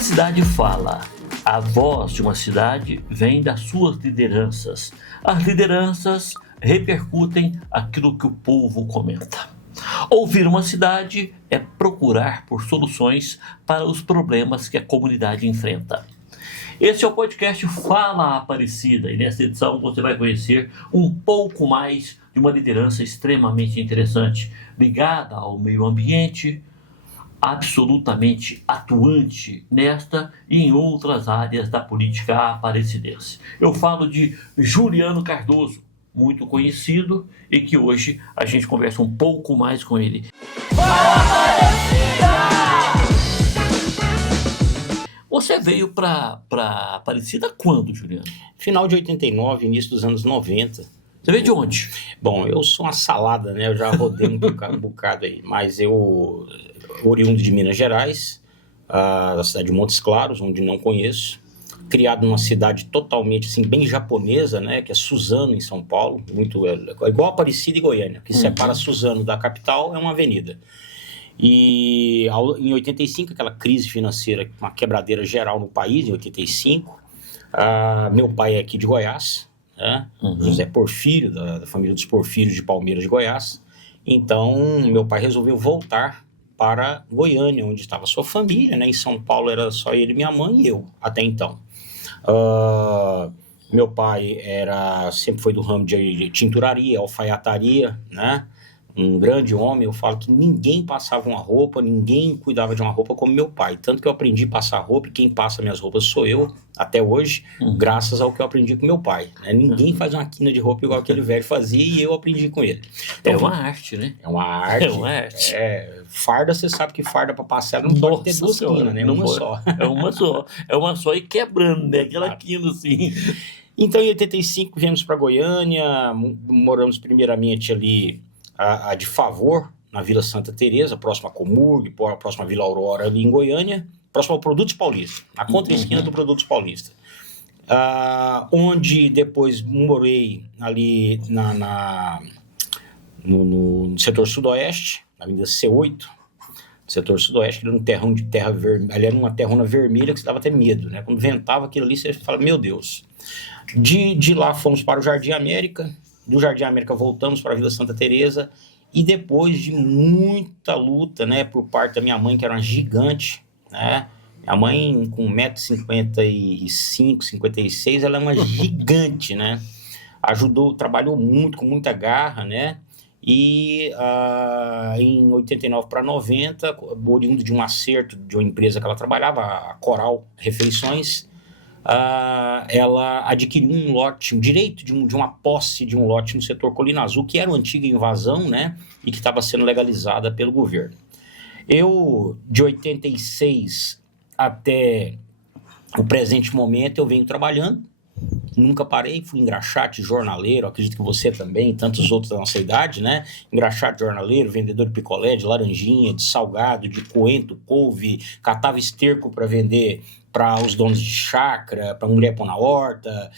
cidade fala. A voz de uma cidade vem das suas lideranças. As lideranças repercutem aquilo que o povo comenta. Ouvir uma cidade é procurar por soluções para os problemas que a comunidade enfrenta. Este é o podcast Fala Aparecida, e nesta edição você vai conhecer um pouco mais de uma liderança extremamente interessante, ligada ao meio ambiente, absolutamente atuante nesta e em outras áreas da política aparecidense. Eu falo de Juliano Cardoso, muito conhecido, e que hoje a gente conversa um pouco mais com ele. Você veio para Aparecida quando, Juliano? Final de 89, início dos anos 90. Você veio de onde? Bom, eu sou uma salada, né? Eu já rodei um bocado aí, mas eu oriundo de Minas Gerais, da cidade de Montes Claros, onde não conheço, criado numa cidade totalmente assim, bem japonesa, né, que é Suzano, em São Paulo, igual Aparecida e Goiânia, que separa Suzano da capital, é uma avenida. E em 85, aquela crise financeira, uma quebradeira geral no país, em 85, meu pai é aqui de Goiás, né, José Porfírio, da família dos Porfírios de Palmeiras de Goiás. Então, meu pai resolveu voltar para Goiânia, onde estava sua família, né? Em São Paulo era só ele, minha mãe e eu, até então. Meu pai sempre foi do ramo de tinturaria, alfaiataria, né? Um grande homem. Eu falo que ninguém passava uma roupa, ninguém cuidava de uma roupa como meu pai. Tanto que eu aprendi a passar roupa, e quem passa minhas roupas sou eu, até hoje, graças ao que eu aprendi com meu pai, né? Ninguém faz uma quina de roupa igual aquele velho fazia, e eu aprendi com ele. Então, é uma arte, né? É uma arte. É uma arte. Farda, você sabe que farda para passar ela não pode ter duas quinas, né? Uma só. É uma só. É uma só e quebrando, né? Aquela quina assim. Então, em 85, viemos para Goiânia, moramos primeiramente ali de Favor, na Vila Santa Teresa, próximo a Comurg, próximo à Vila Aurora, ali em Goiânia, próximo ao Produtos Paulista, na contra-esquina do Produtos Paulista. Onde depois morei ali no setor sudoeste, na Avenida C8, setor sudoeste, era um terrão de terra vermelha, ali era uma terrona vermelha que você dava até medo, né? Quando ventava aquilo ali, você fala, meu Deus. De lá fomos para o Jardim América, do Jardim América voltamos para a Vila Santa Teresa, e depois de muita luta, né, por parte da minha mãe, que era uma gigante, né? Minha mãe com 1,55m, 56, ela é uma gigante, né? Trabalhou muito, com muita garra, né? E em 89 para 90, oriundo de um acerto de uma empresa que ela trabalhava, a Coral Refeições, ela adquiriu um lote, um direito de uma posse de um lote no setor Colina Azul, que era uma antiga invasão, né? E que estava sendo legalizada pelo governo. Eu, de 86 até o presente momento, eu venho trabalhando, nunca parei, fui engraxate, jornaleiro, acredito que você também, tantos outros da nossa idade, né? Engraxate, jornaleiro, vendedor de picolé, de laranjinha, de salgado, de coentro, couve, catava esterco para vender para os donos de chácara, para a mulher pôr na horta,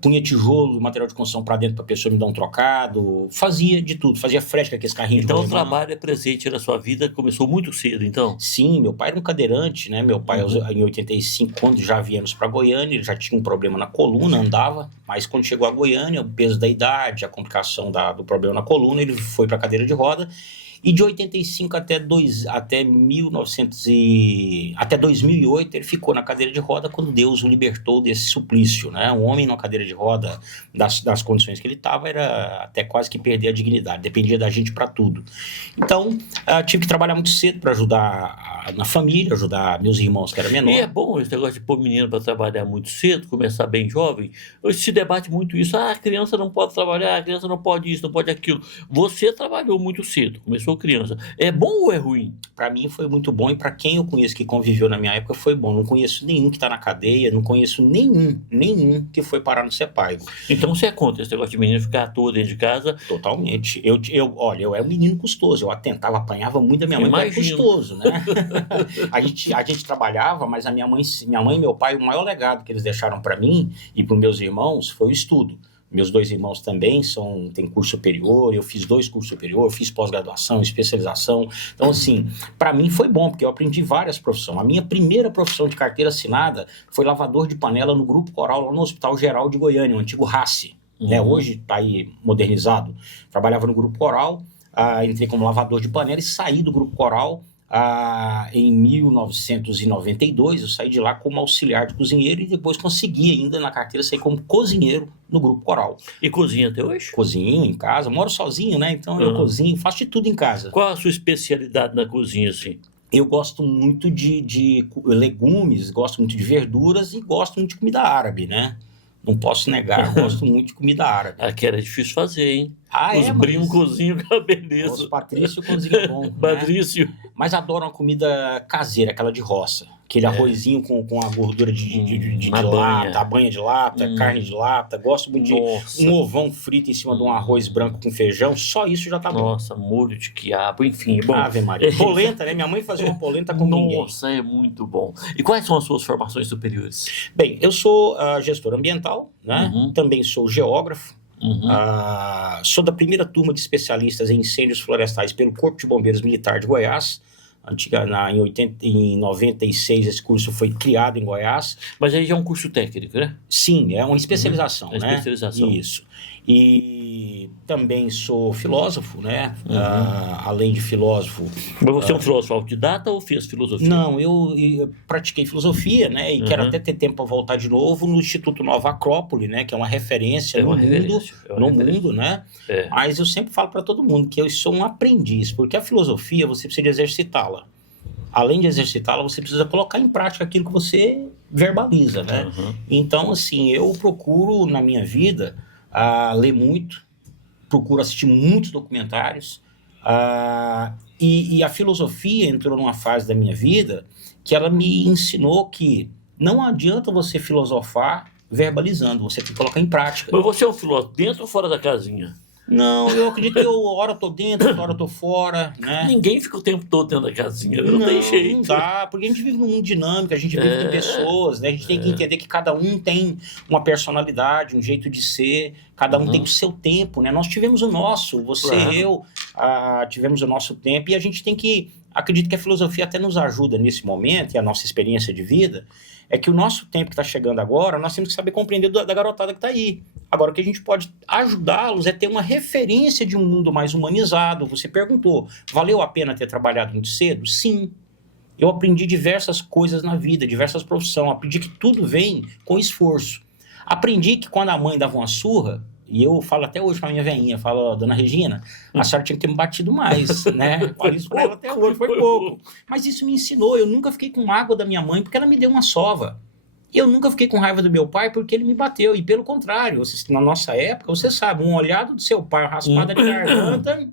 punha tijolo, material de construção para dentro para a pessoa me dar um trocado, fazia de tudo, fazia frete com aqueles carrinhos de rolemã. Então o trabalho é presente na sua vida, começou muito cedo, então? Sim, meu pai era um cadeirante, né? Meu pai, em 85, quando já viemos para Goiânia, ele já tinha um problema na coluna, andava, mas quando chegou a Goiânia, o peso da idade, a complicação do problema na coluna, ele foi para a cadeira de roda. E de 85 até 2008, ele ficou na cadeira de roda quando Deus o libertou desse suplício, né? Um homem na cadeira de roda, das condições que ele estava, era até quase que perder a dignidade, dependia da gente para tudo. Então, tive que trabalhar muito cedo para ajudar na família, ajudar meus irmãos que eram menores. E é bom esse negócio de pôr menino para trabalhar muito cedo, começar bem jovem. Hoje se debate muito isso, a criança não pode trabalhar, a criança não pode isso, não pode aquilo. Você trabalhou muito cedo, começou criança. É bom ou é ruim? Para mim foi muito bom, e para quem eu conheço que conviveu na minha época foi bom. Não conheço nenhum que está na cadeia, não conheço nenhum que foi parar no CEPAIGO. Então você é contra esse negócio de menino ficar à toa dentro de casa? Totalmente. Olha, eu era um menino custoso, eu atentava, apanhava muito da minha mãe, porque era custoso, né? a gente trabalhava, mas minha mãe e meu pai, o maior legado que eles deixaram para mim e para os meus irmãos foi o estudo. Meus 2 irmãos também têm curso superior, eu fiz 2 cursos superiores, fiz pós-graduação, especialização. Então, assim, para mim foi bom, porque eu aprendi várias profissões. A minha primeira profissão de carteira assinada foi lavador de panela no Grupo Coral, lá no Hospital Geral de Goiânia, o antigo RACE, né? Hoje está aí modernizado. Trabalhava no Grupo Coral, entrei como lavador de panela e saí do Grupo Coral. Em 1992, eu saí de lá como auxiliar de cozinheiro e depois consegui ainda na carteira sair como cozinheiro no Grupo Coral. E cozinha até hoje? Cozinho em casa, moro sozinho, né? Então eu cozinho, faço de tudo em casa. Qual a sua especialidade na cozinha, assim? Eu gosto muito de legumes, gosto muito de verduras e gosto muito de comida árabe, né? Não posso negar, gosto muito de comida árabe. Aqui era difícil fazer, hein? Os Mas primos cozinham com a beleza. Os Patrício cozinha bom, né? Patrício. Mas adoro uma comida caseira, aquela de roça. Aquele arrozinho com a gordura de lata, a banha de lata, carne de lata. Gosto muito de um ovão frito em cima de um arroz branco com feijão. Só isso já tá bom. Nossa, molho de quiabo, enfim. Bom, Ave Maria. Polenta, né? Minha mãe fazia uma polenta com ninguém. Nossa, é muito bom. E quais são as suas formações superiores? Bem, eu sou gestor ambiental, né? Também sou geógrafo. Sou da primeira turma de especialistas em incêndios florestais pelo Corpo de Bombeiros Militar de Goiás. Em 96 esse curso foi criado em Goiás. Mas aí já é um curso técnico, né? Sim, é uma especialização, né? Especialização. Isso. E também sou filósofo, né? Além de filósofo... Mas você é um filósofo autodidata ou fez filosofia? Não, eu pratiquei filosofia, né? E quero até ter tempo para voltar de novo no Instituto Nova Acrópole, né? Que é uma referência no mundo, né? Mas eu sempre falo para todo mundo que eu sou um aprendiz, porque a filosofia você precisa exercitá-la. Além de exercitá-la, você precisa colocar em prática aquilo que você verbaliza, né? Então, assim, eu procuro na minha vida ler muito, procuro assistir muitos documentários, e a filosofia entrou numa fase da minha vida que ela me ensinou que não adianta você filosofar verbalizando, você tem que colocar em prática. Mas você é um filósofo dentro ou fora da casinha? Não, eu acredito que eu hora tô dentro, hora tô fora, né? Ninguém fica o tempo todo dentro da casinha, não tem jeito. Não dá, porque a gente vive num mundo dinâmico, a gente vive com pessoas, né? A gente tem que entender que cada um tem uma personalidade, um jeito de ser, cada um tem o seu tempo, né? Nós tivemos o nosso, você e eu tivemos o nosso tempo, e a gente tem que, acredito que a filosofia até nos ajuda nesse momento, e a nossa experiência de vida, é que o nosso tempo que está chegando agora, nós temos que saber compreender da garotada que está aí. Agora, o que a gente pode ajudá-los é ter uma referência de um mundo mais humanizado. Você perguntou, valeu a pena ter trabalhado muito cedo? Sim. Eu aprendi diversas coisas na vida, diversas profissões. Aprendi que tudo vem com esforço. Aprendi que quando a mãe dava uma surra, e eu falo até hoje pra minha veinha, falo, dona Regina, a senhora tinha que ter me batido mais, né? Falo isso pra ela até hoje, foi pouco. Mas isso me ensinou, eu nunca fiquei com mágoa da minha mãe porque ela me deu uma sova. Eu nunca fiquei com raiva do meu pai porque ele me bateu, e pelo contrário, na nossa época, você sabe, um olhado do seu pai, uma raspada de garganta,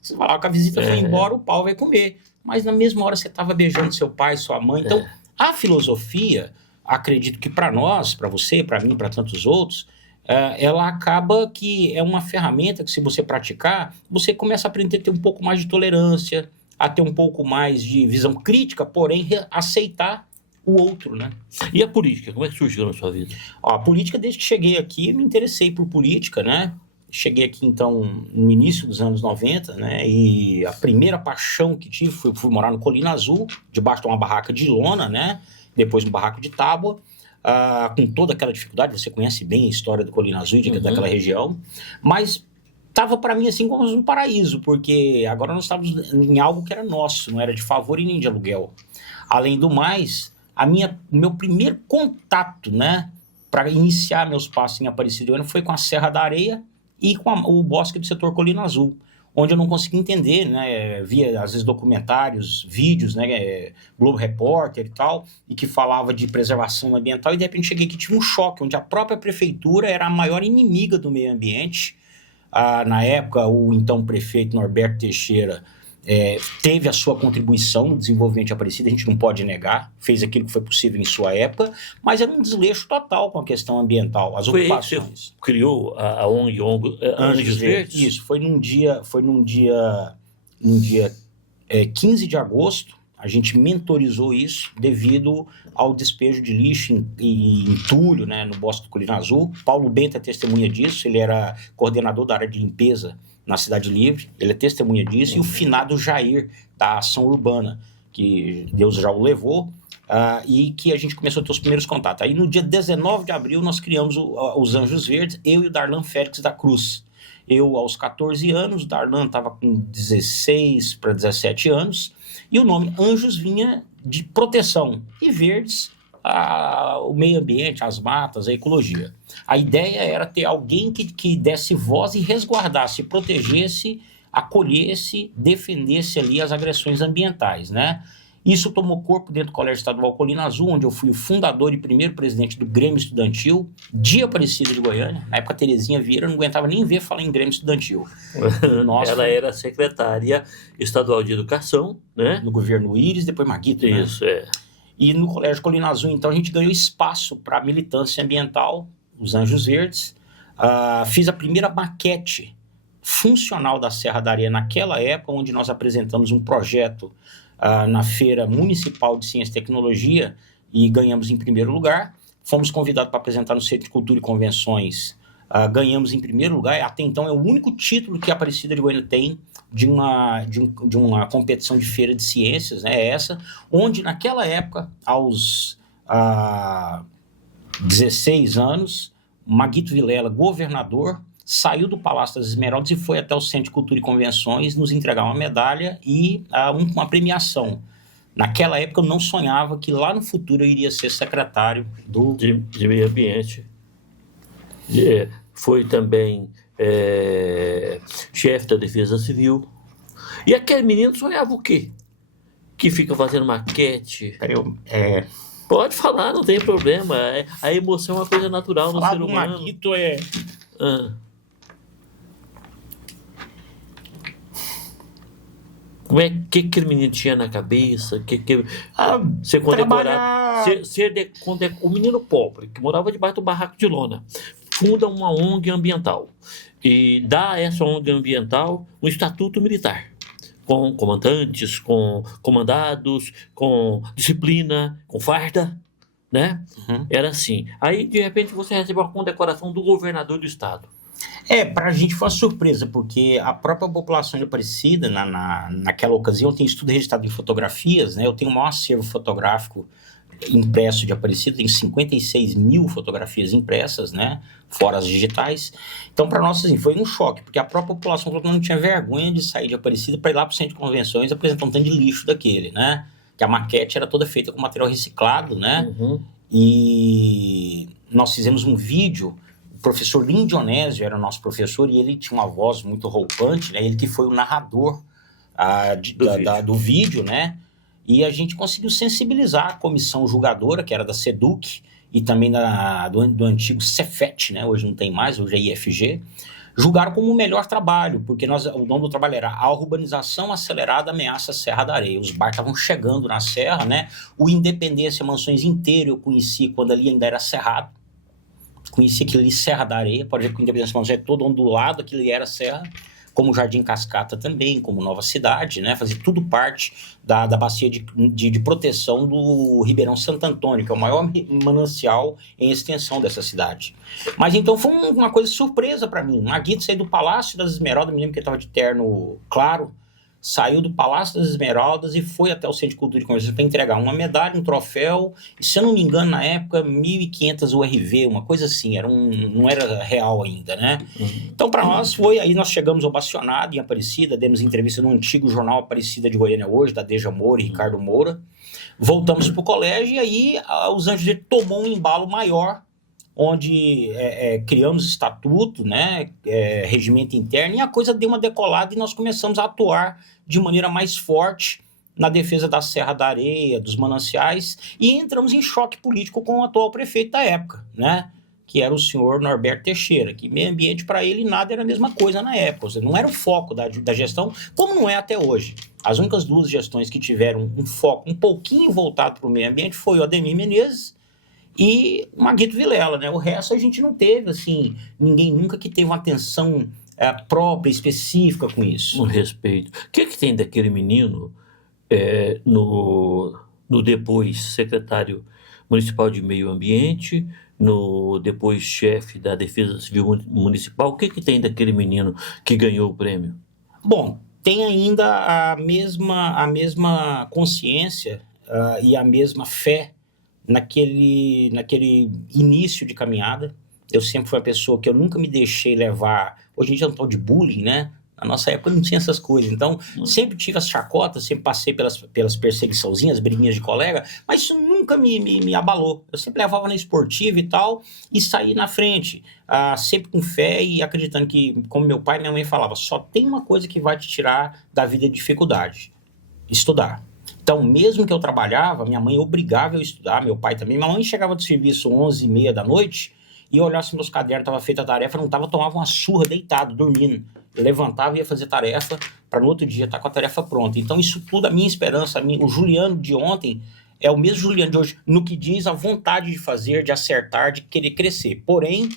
você fala que a visita foi embora, o pau vai comer. Mas na mesma hora você estava beijando seu pai, sua mãe. Então, a filosofia, acredito que para nós, para você, para mim, para tantos outros, ela acaba que é uma ferramenta que, se você praticar, você começa a aprender a ter um pouco mais de tolerância, a ter um pouco mais de visão crítica, porém aceitar o outro, né? E a política, como é que surgiu na sua vida? A política, desde que cheguei aqui, me interessei por política, né? Cheguei aqui, então, no início dos anos 90, né? E a primeira paixão que tive fui morar no Colina Azul, debaixo de uma barraca de lona, né? Depois um barraco de tábua, com toda aquela dificuldade. Você conhece bem a história do Colina Azul, daquela região. Mas estava para mim assim como um paraíso, porque agora nós estávamos em algo que era nosso, não era de favor e nem de aluguel. Além do mais, meu primeiro contato, né, para iniciar meus passos em Aparecida Goiânia foi com a Serra da Areia e com o bosque do setor Colina Azul, onde eu não conseguia entender, né, via às vezes documentários, vídeos, né, Globo Repórter e tal, e que falava de preservação ambiental, e de repente cheguei que tive um choque, onde a própria prefeitura era a maior inimiga do meio ambiente. Na época, o então prefeito Norberto Teixeira teve a sua contribuição no desenvolvimento de Aparecida, a gente não pode negar, fez aquilo que foi possível em sua época, mas era um desleixo total com a questão ambiental, as ocupações. Você criou a ONG Anjos Verdes? Isso, foi num dia 15 de agosto, a gente mentorizou isso devido ao despejo de lixo em entulho, né, no Bosque do Colina Azul. Paulo Bento é testemunha disso, ele era coordenador da área de limpeza na Cidade Livre, ele é testemunha disso, e o finado Jair, da Ação Urbana, que Deus já o levou, e que a gente começou a ter os primeiros contatos. Aí no dia 19 de abril nós criamos os Anjos Verdes, eu e o Darlan Félix da Cruz. Eu aos 14 anos, o Darlan estava com 16 para 17 anos, e o nome Anjos vinha de proteção, e Verdes, o meio ambiente, as matas, a ecologia. A ideia era ter alguém que desse voz e resguardasse, protegesse, acolhesse, defendesse ali as agressões ambientais, né? Isso tomou corpo dentro do Colégio Estadual Colina Azul, onde eu fui o fundador e primeiro presidente do Grêmio Estudantil de Aparecida de Goiânia. Na época, a Terezinha Vieira não aguentava nem ver falar em Grêmio Estudantil. Ela era secretária estadual de educação, né? No governo Íris, depois Maguito, né? Isso, é. E no Colégio Colina Azul, então, a gente ganhou espaço para a militância ambiental, os Anjos Verdes. Fiz a primeira maquete funcional da Serra da Areia naquela época, onde nós apresentamos um projeto na Feira Municipal de Ciência e Tecnologia e ganhamos em primeiro lugar. Fomos convidados para apresentar no Centro de Cultura e Convenções, ganhamos em primeiro lugar. Até então é o único título que a Aparecida de Goiânia tem de uma competição de feira de ciências, né? Essa, onde naquela época, aos 16 anos, Maguito Vilela, governador, saiu do Palácio das Esmeraldas e foi até o Centro de Cultura e Convenções nos entregar uma medalha e uma premiação. Naquela época eu não sonhava que lá no futuro eu iria ser secretário de meio ambiente. Foi também chefe da Defesa Civil. E aquele menino sonhava o quê? Que fica fazendo maquete. Pode falar, não tem problema. A emoção é uma coisa natural no ser humano. Maguito Como é que aquele menino tinha na cabeça? Ser condecorado. O menino pobre, que morava debaixo do barraco de lona, funda uma ONG ambiental e dá a essa ONG ambiental um estatuto militar, com comandantes, com comandados, com disciplina, com farda, né? Uhum. Era assim. Aí, de repente, você recebeu uma condecoração do governador do estado. Para a gente foi uma surpresa, porque a própria população de Aparecida, naquela ocasião, tem estudo registrado em fotografias, né? Eu tenho o maior acervo fotográfico impresso de Aparecida, tem 56 mil fotografias impressas, né? Fora as digitais. Então, para nós, assim, foi um choque, porque a própria população falou que não tinha vergonha de sair de Aparecida para ir lá para o Centro de Convenções e apresentar um tanto de lixo daquele, né? Que a maquete era toda feita com material reciclado, né? Uhum. E nós fizemos um vídeo. O professor Lino Dionésio era o nosso professor e ele tinha uma voz muito roupante, né? Ele que foi o narrador do vídeo, né? E a gente conseguiu sensibilizar a comissão julgadora, que era da SEDUC, e também do antigo Cefet, né? Hoje não tem mais, hoje é IFG. Julgaram como o melhor trabalho, porque o nome do trabalho era A Urbanização Acelerada Ameaça Serra da Areia. Os bairros estavam chegando na serra, né? O Independência Mansões inteiro eu conheci quando ali ainda era cerrado. Conheci aquilo ali, Serra da Areia, pode ver que o Independência Mansões é todo ondulado, aquilo ali era serra, como Jardim Cascata também, como Nova Cidade, né? Fazia tudo parte da bacia de proteção do Ribeirão Santo Antônio, que é o maior manancial em extensão dessa cidade. Mas então foi uma coisa surpresa para mim. Maguito saiu do Palácio das Esmeraldas, me lembro que ele estava de terno claro, saiu do Palácio das Esmeraldas e foi até o Centro de Cultura e Convenções para entregar uma medalha, um troféu, e se eu não me engano, na época, 1.500 URV, uma coisa assim, não era real ainda, né? Então, para nós aí nós chegamos ovacionados em Aparecida, demos entrevista no antigo jornal Aparecida de Goiânia hoje, da Deja Moura e Ricardo Moura, voltamos para o colégio e aí os Anjos tomou um embalo maior, onde criamos estatuto, né, regimento interno, e a coisa deu uma decolada e nós começamos a atuar de maneira mais forte na defesa da Serra da Areia, dos mananciais, e entramos em choque político com o atual prefeito da época, né, que era o senhor Norberto Teixeira, que meio ambiente para ele nada era a mesma coisa na época, ou seja, não era o foco da gestão, como não é até hoje. As únicas duas gestões que tiveram um foco um pouquinho voltado para o meio ambiente foi o Ademir Menezes e o Maguito Vilela, né? O resto a gente não teve, assim, ninguém nunca que teve uma atenção própria, específica com isso. Um respeito. O que tem daquele menino no depois secretário municipal de meio ambiente, no depois chefe da Defesa Civil Municipal. O que tem daquele menino que ganhou o prêmio? Bom, tem ainda a mesma consciência e a mesma fé naquele início de caminhada. Eu sempre fui uma pessoa que eu nunca me deixei levar. Hoje em dia é um tal de bullying, né? Na nossa época não tinha essas coisas. Então, sempre tive as chacotas, sempre passei pelas perseguiçãozinhas, briguinhas de colega, mas isso nunca me abalou. Eu sempre levava na esportiva e tal, e saí na frente, sempre com fé e acreditando que, como meu pai e minha mãe falavam, só tem uma coisa que vai te tirar da vida de dificuldade: estudar. Então, mesmo que eu trabalhava, minha mãe obrigava eu a estudar, meu pai também. Minha mãe chegava do serviço 11h30 da noite, e eu olhava se meus cadernos estavam feita a tarefa, não estava, tomava uma surra deitado, dormindo. Eu levantava e ia fazer tarefa, para no outro dia estar com a tarefa pronta. Então, isso tudo, a minha esperança, o Juliano de ontem é o mesmo Juliano de hoje, no que diz a vontade de fazer, de acertar, de querer crescer. Porém,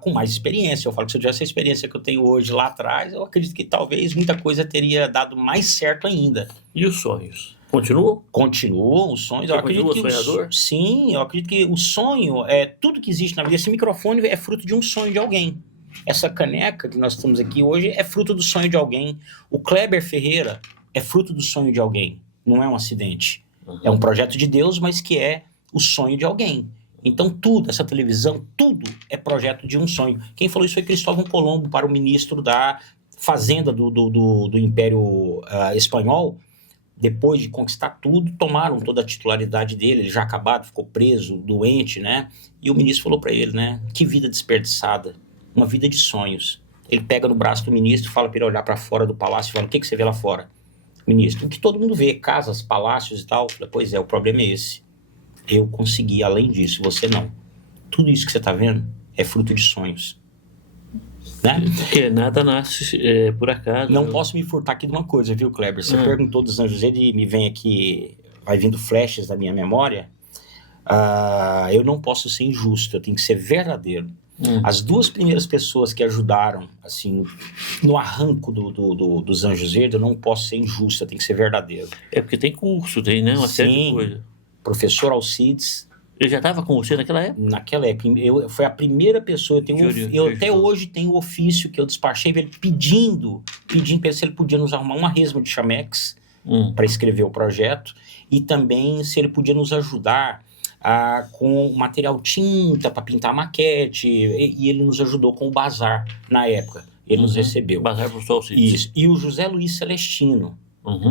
com mais experiência. Eu falo que se eu tivesse a experiência que eu tenho hoje lá atrás, eu acredito que talvez muita coisa teria dado mais certo ainda. E os sonhos? Continuam? Continuam os sonhos. Você continua sonhador? Sim, eu acredito que o sonho, tudo que existe na vida, esse microfone é fruto de um sonho de alguém. Essa caneca que nós estamos aqui hoje é fruto do sonho de alguém. O Kleber Ferreira é fruto do sonho de alguém. Não é um acidente. É um projeto de Deus, mas que é o sonho de alguém. Então tudo, essa televisão, tudo é projeto de um sonho. Quem falou isso foi Cristóvão Colombo para o ministro da Fazenda do Império Espanhol. Depois de conquistar tudo, tomaram toda a titularidade dele, ele já acabado, ficou preso, doente, né? E o ministro falou para ele, né? Que vida desperdiçada, uma vida de sonhos. Ele pega no braço do ministro, fala para ele olhar para fora do palácio e fala: o que você vê lá fora? Ministro: o que todo mundo vê, casas, palácios e tal. Eu falei: pois é, o problema é esse. Eu consegui além disso, você não. Tudo isso que você está vendo é fruto de sonhos. Né? Porque nada nasce por acaso. Não posso me furtar aqui de uma coisa, viu, Kleber? Você perguntou dos anjos, ele me vem aqui, vai vindo flashes da minha memória. Eu não posso ser injusto, eu tenho que ser verdadeiro. As duas primeiras pessoas que ajudaram, assim, no arranco dos Anjos Verdes, eu não posso ser injusto, eu tenho que ser verdadeiro. É porque tem curso, tem, né? Uma série de coisas. Professor Alcides. Ele já estava com você naquela época? Naquela época. Foi a primeira pessoa. Eu até hoje tenho o ofício que eu despachei ele pedindo se ele podia nos arrumar uma resma de chamex para escrever o projeto, e também se ele podia nos ajudar com material tinta para pintar a maquete, e ele nos ajudou com o bazar na época. Ele nos recebeu. Bazar pro Sol City. Isso. E o José Luiz Celestino,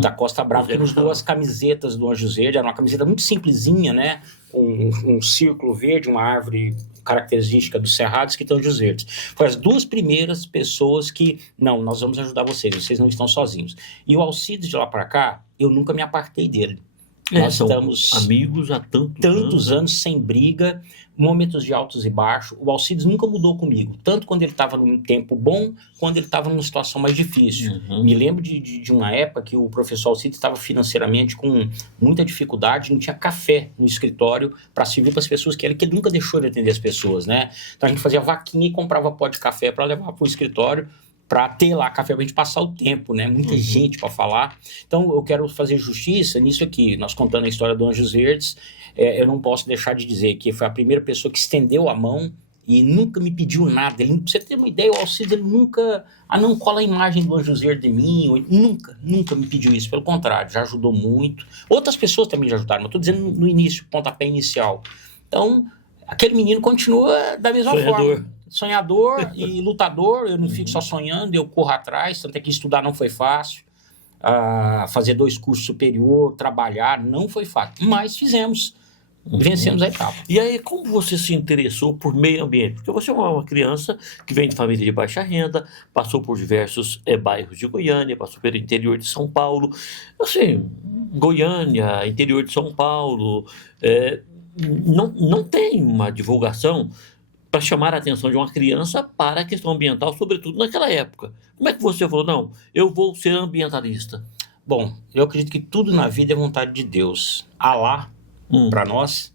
da Costa Brava, que nos deu as camisetas do Anjos Verdes. Era uma camiseta muito simplesinha, né? Um círculo verde, uma árvore característica dos Cerrados, que estão Anjos Verdes. Foi as duas primeiras pessoas que, não, nós vamos ajudar vocês não estão sozinhos. E o Alcides, de lá para cá, eu nunca me apartei dele. Nós estamos amigos há tantos anos sem briga, momentos de altos e baixos. O Alcides nunca mudou comigo, tanto quando ele estava num tempo bom, quando ele estava numa situação mais difícil. Me lembro de uma época que o professor Alcides estava financeiramente com muita dificuldade, não tinha café no escritório para servir para as pessoas, que ele nunca deixou de atender as pessoas, né? Então a gente fazia vaquinha e comprava pó de café para levar para o escritório, para ter lá café para a gente passar o tempo, né? Muita gente para falar. Então, eu quero fazer justiça nisso aqui. Nós contando a história do Anjos Verdes, eu não posso deixar de dizer que foi a primeira pessoa que estendeu a mão e nunca me pediu nada. Pra você ter uma ideia, o Alcides, ele nunca... não cola a imagem do Anjos Verdes em mim. Nunca me pediu isso. Pelo contrário, já ajudou muito. Outras pessoas também já ajudaram, mas estou dizendo no início, pontapé inicial. Então, aquele menino continua da mesma forma. Sonhador e lutador. Eu não fico só sonhando, eu corro atrás. Tanto é que estudar não foi fácil, fazer 2 cursos superior, trabalhar não foi fácil, mas fizemos, vencemos a etapa. E aí, como você se interessou por meio ambiente? Porque você é uma criança que vem de família de baixa renda, passou por diversos bairros de Goiânia, passou pelo interior de São Paulo. Assim, Goiânia, interior de São Paulo, não tem uma divulgação para chamar a atenção de uma criança para a questão ambiental, sobretudo naquela época. Como é que você falou, não, eu vou ser ambientalista? Bom, eu acredito que tudo na vida é vontade de Deus. Alá, para nós,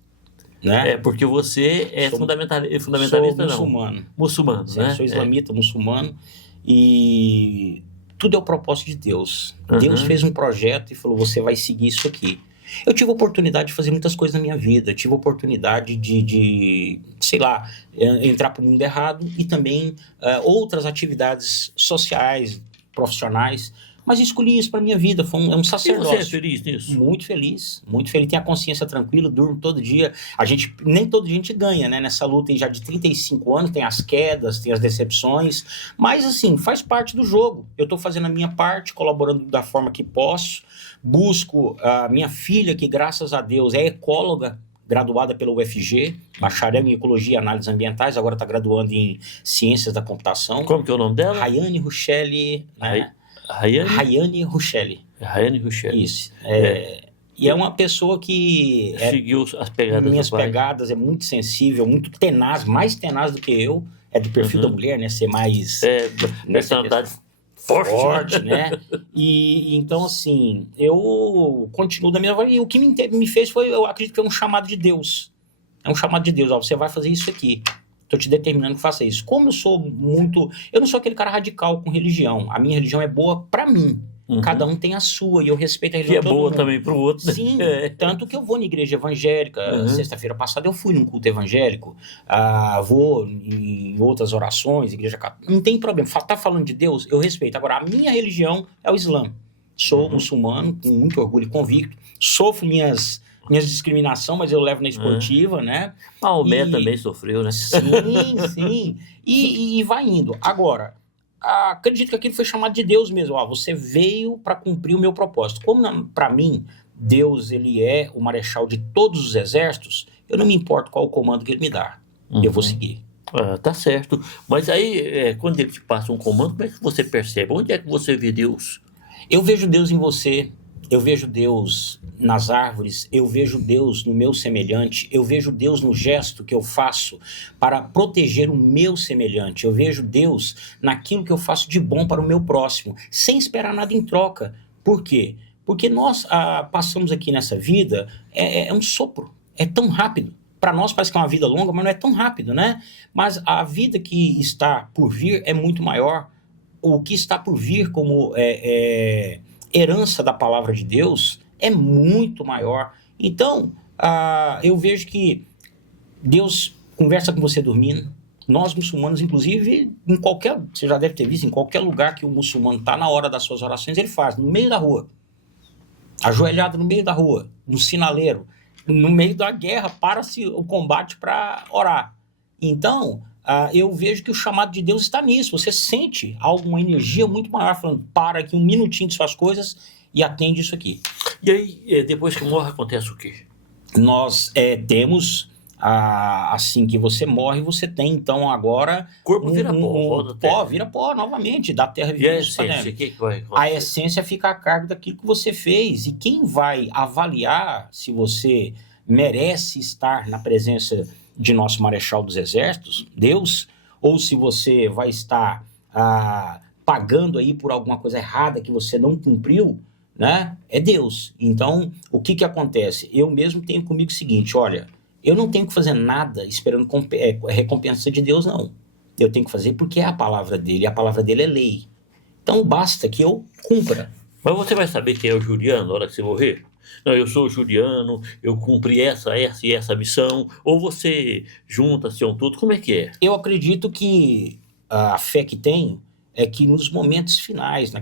né? Porque você é fundamentalista, sou muçulmano. Muçulmano, né? Sou islamita, muçulmano, e tudo é o propósito de Deus. Uhum. Deus fez um projeto e falou, você vai seguir isso aqui. Eu tive a oportunidade de fazer muitas coisas na minha vida. Tive a oportunidade sei lá, entrar para o mundo errado e também outras atividades sociais, profissionais. Mas escolhi isso para minha vida, é um E sacerdócio. você é feliz nisso? Muito feliz, muito feliz. Tenho a consciência tranquila, durmo todo dia. Nem todo dia a gente ganha, né? Nessa luta já de 35 anos, tem as quedas, tem as decepções. Mas, assim, faz parte do jogo. Eu estou fazendo a minha parte, colaborando da forma que posso. Busco a minha filha, que graças a Deus é ecóloga, graduada pela UFG, bacharel em Ecologia e Análises Ambientais, agora está graduando em Ciências da Computação. Como que é o nome dela? Rayane Ruchelli, né? Rayane Ruchelli. Rayane Ruchelli. Isso. E é uma pessoa que... Seguiu as pegadas minhas do pai. pegadas, é muito sensível, muito tenaz, mais tenaz do que eu. É do perfil da mulher, né? Ser mais... personalidade forte, né? E então, assim, eu continuo da mesma forma. E o que me fez foi, eu acredito que foi um chamado de Deus. É um chamado de Deus. Ó, você vai fazer isso aqui. Estou te determinando que faça isso. Como eu sou muito... Eu não sou aquele cara radical com religião. A minha religião é boa para mim. Cada um tem a sua e eu respeito a religião de todo mundo. Que é boa também para o outro. Sim, tanto que eu vou na igreja evangélica. Sexta-feira passada eu fui num culto evangélico. Vou em outras orações, igreja católica. Não tem problema. Tá falando de Deus, eu respeito. Agora, a minha religião é o Islã. Sou muçulmano, com muito orgulho e convicto. Sofro minhas discriminações, mas eu levo na esportiva, né? Maomé também sofreu, né? Sim. E vai indo. Agora... acredito que aquilo foi chamado de Deus mesmo. Você veio para cumprir o meu propósito. Como para mim, Deus ele é o marechal de todos os exércitos, eu não me importo qual o comando que ele me dá. Eu vou seguir. Tá certo. Mas aí, quando ele te passa um comando, como é que você percebe? Onde é que você vê Deus? Eu vejo Deus em você. Eu vejo Deus nas árvores, eu vejo Deus no meu semelhante, eu vejo Deus no gesto que eu faço para proteger o meu semelhante, eu vejo Deus naquilo que eu faço de bom para o meu próximo, sem esperar nada em troca. Por quê? Porque nós passamos aqui nessa vida, é um sopro, é tão rápido. Para nós parece que é uma vida longa, mas não é tão rápido, né? Mas a vida que está por vir é muito maior. O que está por vir como herança da palavra de Deus é muito maior. Então, eu vejo que Deus conversa com você dormindo. Nós muçulmanos, inclusive, você já deve ter visto, em qualquer lugar que o muçulmano está na hora das suas orações, ele faz, no meio da rua, ajoelhado no meio da rua, no sinaleiro, no meio da guerra, para-se o combate para orar. Então, eu vejo que o chamado de Deus está nisso. Você sente alguma energia muito maior falando, para aqui um minutinho de suas coisas e atende isso aqui. E aí, depois que morre, acontece o quê? Nós temos, assim que você morre, você tem, então, agora... O corpo vira pó, vira pó novamente, da terra e a essência, o que vai acontecer? A essência fica a cargo daquilo que você fez. E quem vai avaliar se você merece estar na presença de nosso Marechal dos Exércitos, Deus, ou se você vai estar pagando aí por alguma coisa errada que você não cumpriu, né? É Deus. Então, o que acontece? Eu mesmo tenho comigo o seguinte, olha, eu não tenho que fazer nada esperando recompensa de Deus, não. Eu tenho que fazer porque é a palavra dele, e a palavra dele é lei. Então, basta que eu cumpra. Mas você vai saber quem é o Juliano na hora que você morrer? Não, eu sou o Juliano, eu cumpri essa e essa missão, ou você junta-se a um tudo, como é que é? Eu acredito que a fé que tenho é que nos momentos finais,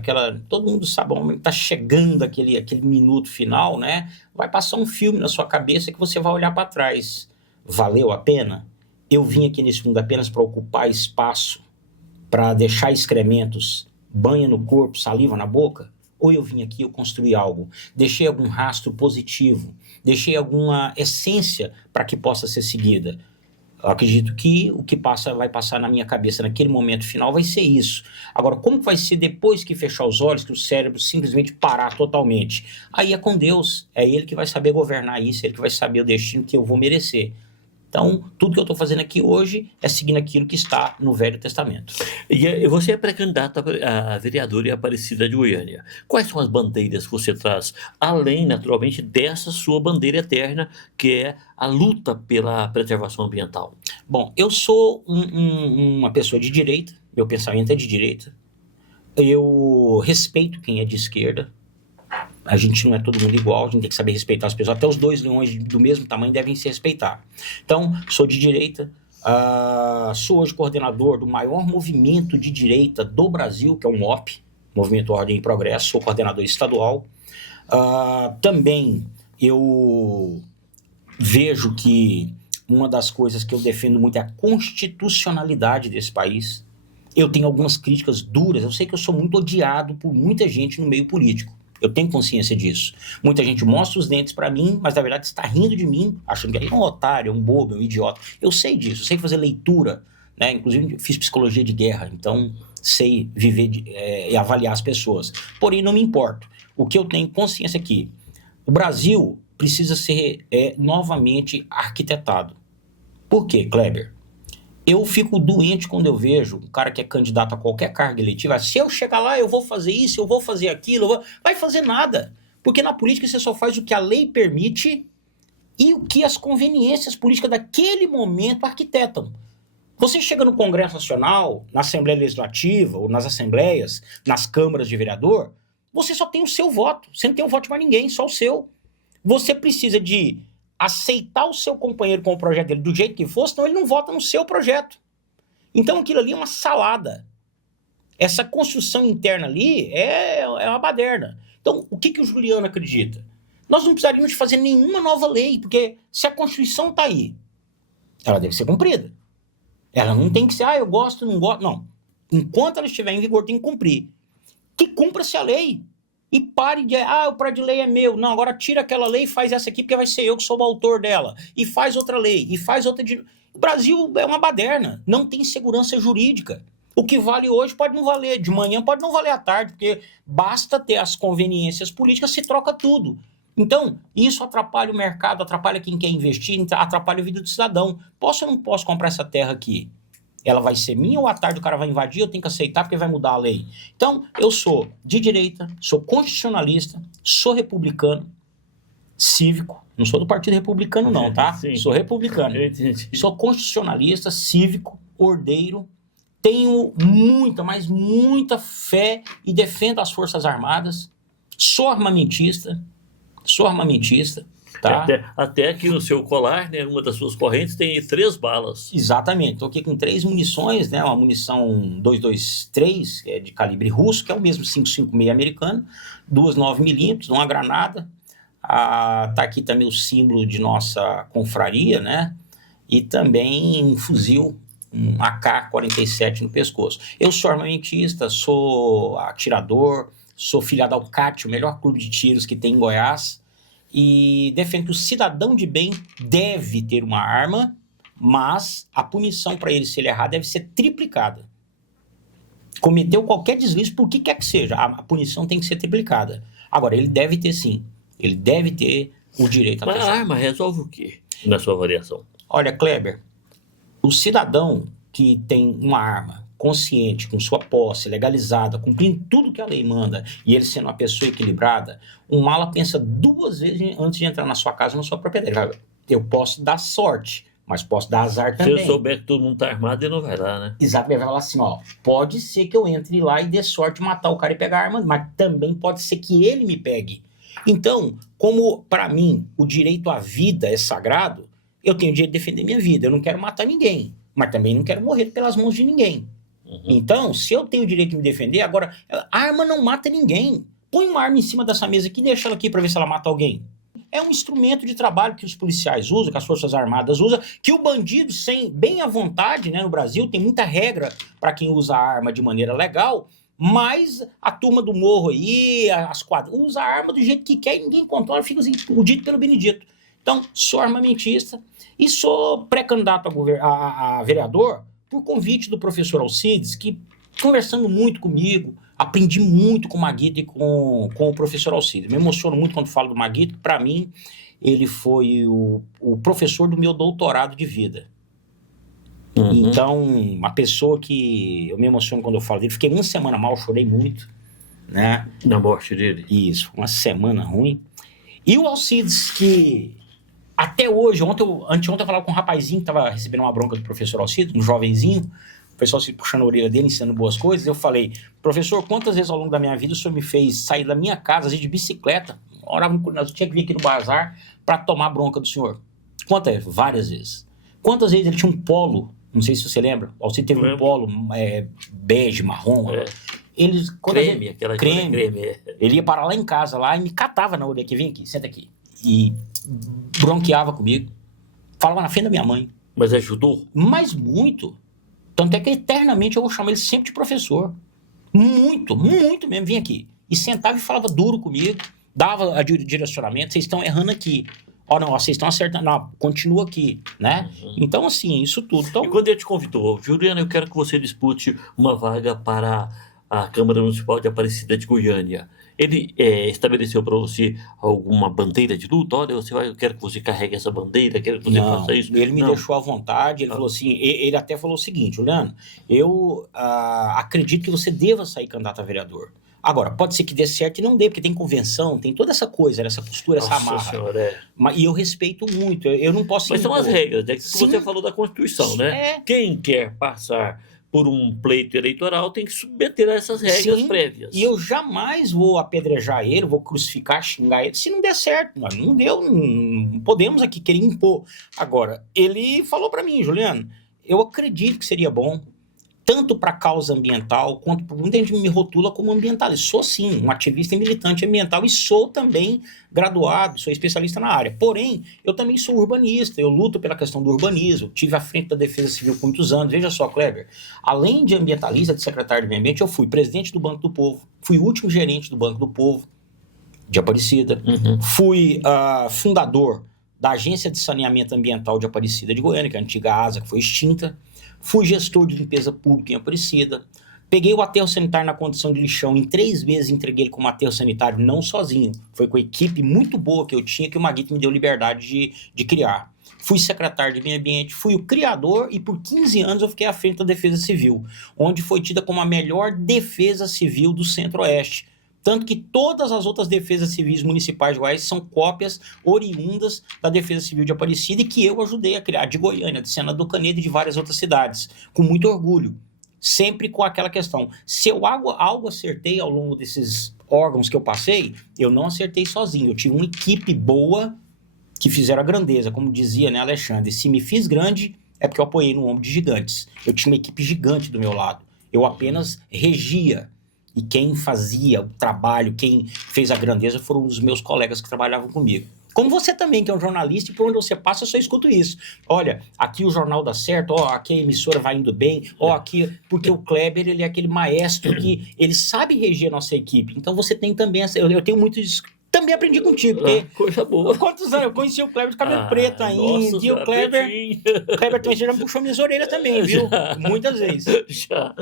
todo mundo sabe, o momento está chegando aquele minuto final, né? Vai passar um filme na sua cabeça que você vai olhar para trás. Valeu a pena? Eu vim aqui nesse mundo apenas para ocupar espaço, para deixar excrementos, banha no corpo, saliva na boca? Ou eu vim aqui, eu construí algo, deixei algum rastro positivo, deixei alguma essência para que possa ser seguida. Eu acredito que o que vai passar na minha cabeça naquele momento final vai ser isso. Agora, como vai ser depois que fechar os olhos, que o cérebro simplesmente parar totalmente? Aí é com Deus, é Ele que vai saber governar isso, é Ele que vai saber o destino que eu vou merecer. Então, tudo que eu estou fazendo aqui hoje é seguindo aquilo que está no Velho Testamento. E você é pré-candidato a vereador em Aparecida de Goiânia. Quais são as bandeiras que você traz, além, naturalmente, dessa sua bandeira eterna, que é a luta pela preservação ambiental? Bom, eu sou uma pessoa de direita, meu pensamento é de direita. eu respeito quem é de esquerda. A gente não é todo mundo igual, a gente tem que saber respeitar as pessoas. Até os dois leões do mesmo tamanho devem se respeitar. Então, sou de direita, sou hoje coordenador do maior movimento de direita do Brasil, que é o MOP, Movimento Ordem e Progresso, sou coordenador estadual. Também eu vejo que uma das coisas que eu defendo muito é a constitucionalidade desse país. Eu tenho algumas críticas duras, eu sei que eu sou muito odiado por muita gente no meio político. Eu tenho consciência disso. Muita gente mostra os dentes pra mim, mas na verdade está rindo de mim, achando que é um otário, é um bobo, é um idiota. Eu sei disso, eu sei fazer leitura, né? Inclusive fiz psicologia de guerra, então sei viver e avaliar as pessoas. Porém, não me importo. O que eu tenho consciência aqui, o Brasil precisa ser novamente arquitetado. Por quê, Kleber? Eu fico doente quando eu vejo um cara que é candidato a qualquer cargo eletivo. Se eu chegar lá, eu vou fazer isso, eu vou fazer aquilo. Vai fazer nada. Porque na política você só faz o que a lei permite e o que as conveniências políticas daquele momento arquitetam. Você chega no Congresso Nacional, na Assembleia Legislativa, ou nas assembleias, nas câmaras de vereador, você só tem o seu voto. Você não tem o voto de mais ninguém, só o seu. Você precisa de aceitar o seu companheiro com o projeto dele do jeito que for, senão ele não vota no seu projeto. Então aquilo ali é uma salada. Essa construção interna ali é uma baderna. Então, o que o Juliano acredita? Nós não precisaríamos de fazer nenhuma nova lei, porque se a Constituição está aí, ela deve ser cumprida. Ela não tem que ser, eu gosto, não gosto. Não. Enquanto ela estiver em vigor, tem que cumprir. Que cumpra-se a lei. E pare de, o projeto de lei é meu. Não, agora tira aquela lei e faz essa aqui, porque vai ser eu que sou o autor dela. E faz outra lei, e faz outra... O Brasil é uma baderna, não tem segurança jurídica. O que vale hoje pode não valer, de manhã pode não valer à tarde, porque basta ter as conveniências políticas, se troca tudo. Então, isso atrapalha o mercado, atrapalha quem quer investir, atrapalha a vida do cidadão. Posso ou não posso comprar essa terra aqui? Ela vai ser minha ou à tarde o cara vai invadir, eu tenho que aceitar porque vai mudar a lei. Então, eu sou de direita, sou constitucionalista, sou republicano, cívico, não sou do Partido Republicano não, tá? Sim. Sou republicano. Sou constitucionalista, cívico, ordeiro, tenho muita, mas muita fé e defendo as Forças Armadas, sou armamentista, tá? Até aqui no seu colar, né, uma das suas correntes tem 3 balas. Exatamente, estou aqui com 3 munições, né, uma munição 223, que é de calibre russo, que é o mesmo 5.56 americano, 2 9mm, uma granada, tá aqui também o símbolo de nossa confraria, né, e também um fuzil, um AK-47 no pescoço. Eu sou armamentista, sou atirador, sou filiado ao CAT, o melhor clube de tiros que tem em Goiás, e defendo que o cidadão de bem deve ter uma arma, mas a punição para ele, se ele errar, deve ser triplicada. Cometeu qualquer deslize, por que quer que seja, a punição tem que ser triplicada. Agora, ele deve ter sim, ele deve ter o direito a ter. Mas a arma resolve o quê, na sua avaliação? Olha, Kleber, o cidadão que tem uma arma consciente, com sua posse, legalizada, cumprindo tudo que a lei manda, e ele sendo uma pessoa equilibrada, um mala pensa 2 vezes antes de entrar na sua casa, na sua propriedade. Eu posso dar sorte, mas posso dar azar também. Se eu souber que todo mundo tá armado, ele não vai lá, né? Exato, ele vai falar assim, pode ser que eu entre lá e dê sorte de matar o cara e pegar a arma, mas também pode ser que ele me pegue. Então, como para mim o direito à vida é sagrado, eu tenho o direito de defender minha vida, eu não quero matar ninguém, mas também não quero morrer pelas mãos de ninguém. Então, se eu tenho o direito de me defender, agora, a arma não mata ninguém. Põe uma arma em cima dessa mesa aqui e deixa ela aqui para ver se ela mata alguém. É um instrumento de trabalho que os policiais usam, que as Forças Armadas usam, que o bandido, bem à vontade, né, no Brasil, tem muita regra para quem usa a arma de maneira legal, mas a turma do morro aí, as quadras, usa a arma do jeito que quer e ninguém controla, fica assim, o dito pelo Benedito. Então, sou armamentista e sou pré-candidato a vereador por convite do professor Alcides, que, conversando muito comigo, aprendi muito com o Maguito e com o professor Alcides. Me emociono muito quando falo do Maguito, para mim, ele foi o professor do meu doutorado de vida. Então, uma pessoa que eu me emociono quando eu falo dele, fiquei 1 semana mal, chorei muito, né? Na morte dele? Isso, uma semana ruim. E o Alcides, que até hoje, anteontem eu falava com um rapazinho que estava recebendo uma bronca do professor Alcides, um jovenzinho, o pessoal se puxando a orelha dele, ensinando boas coisas. Eu falei, professor, quantas vezes ao longo da minha vida o senhor me fez sair da minha casa, às vezes de bicicleta, eu tinha que vir aqui no bazar para tomar bronca do senhor? Quantas vezes? Várias vezes. Quantas vezes ele tinha um polo, não sei se você lembra, você teve um polo bege, marrom, creme. Ele ia parar lá em casa lá e me catava na orelha, que vem aqui, senta aqui, e bronqueava comigo, falava na frente da minha mãe. Mas ajudou? Mas muito. Tanto é que eternamente eu vou chamar ele sempre de professor. Muito, muito mesmo. Vinha aqui. E sentava e falava duro comigo. Dava a direcionamento. Vocês estão errando aqui. Ó, não, vocês estão acertando. Não, continua aqui, né? Então, assim, isso tudo. Então... E quando ele te convidou, Juliano, eu quero que você dispute uma vaga para a Câmara Municipal de Aparecida de Goiânia. Ele estabeleceu para você alguma bandeira de luta? Olha, eu quero que você carregue essa bandeira, quero que você faça isso. Ele me deixou à vontade, ele falou assim, ele até falou o seguinte, Juliano, eu acredito que você deva sair candidato a vereador. Agora, pode ser que dê certo e não dê, porque tem convenção, tem toda essa coisa, essa postura, essa amarra. Senhora, E eu respeito muito, eu não posso... Mas são as regras, né? Que você falou da Constituição, né? Quem quer passar por um pleito eleitoral tem que submeter a essas regras prévias. E eu jamais vou apedrejar ele, vou crucificar, xingar ele, se não der certo. Não deu, não podemos aqui querer impor. Agora, ele falou para mim, Juliano, eu acredito que seria bom, tanto para a causa ambiental, quanto por muita gente me rotula como ambientalista. Sou sim, um ativista e militante ambiental e sou também graduado, sou especialista na área. Porém, eu também sou urbanista, eu luto pela questão do urbanismo, tive à frente da Defesa Civil por muitos anos. Veja só, Kleber, além de ambientalista, de secretário de Meio Ambiente, eu fui presidente do Banco do Povo, fui o último gerente do Banco do Povo de Aparecida, fui fundador da Agência de Saneamento Ambiental de Aparecida de Goiânia, que é a antiga ASA, que foi extinta. Fui gestor de limpeza pública em Aparecida. Peguei o aterro sanitário na condição de lixão. Em 3 meses entreguei ele como aterro sanitário, não sozinho. Foi com a equipe muito boa que eu tinha, que o Maguito me deu liberdade de criar. Fui secretário de Meio Ambiente, fui o criador e por 15 anos eu fiquei à frente da Defesa Civil, onde foi tida como a melhor defesa civil do Centro-Oeste. Tanto que todas as outras defesas civis municipais de Goiás são cópias oriundas da Defesa Civil de Aparecida e que eu ajudei a criar, de Goiânia, de Senador do Canedo e de várias outras cidades, com muito orgulho. Sempre com aquela questão, se eu algo acertei ao longo desses órgãos que eu passei, eu não acertei sozinho, eu tive uma equipe boa que fizeram a grandeza, como dizia, né, Alexandre, se me fiz grande é porque eu apoiei no ombro de gigantes. Eu tinha uma equipe gigante do meu lado, eu apenas regia. E quem fazia o trabalho, quem fez a grandeza foram os meus colegas que trabalhavam comigo. Como você também, que é um jornalista, e por onde você passa, eu só escuto isso. Olha, aqui o jornal dá certo, ó, aqui a emissora vai indo bem, ó, aqui... Porque o Kleber, ele é aquele maestro que ele sabe reger a nossa equipe. Então você tem também essa... Eu tenho muito isso. Também aprendi contigo, porque... Coisa boa. Quantos anos? Eu conheci o Kleber de cabelo preto ainda. Nossa, e o Kleber também já puxou minhas orelhas também, viu? Muitas vezes. Já.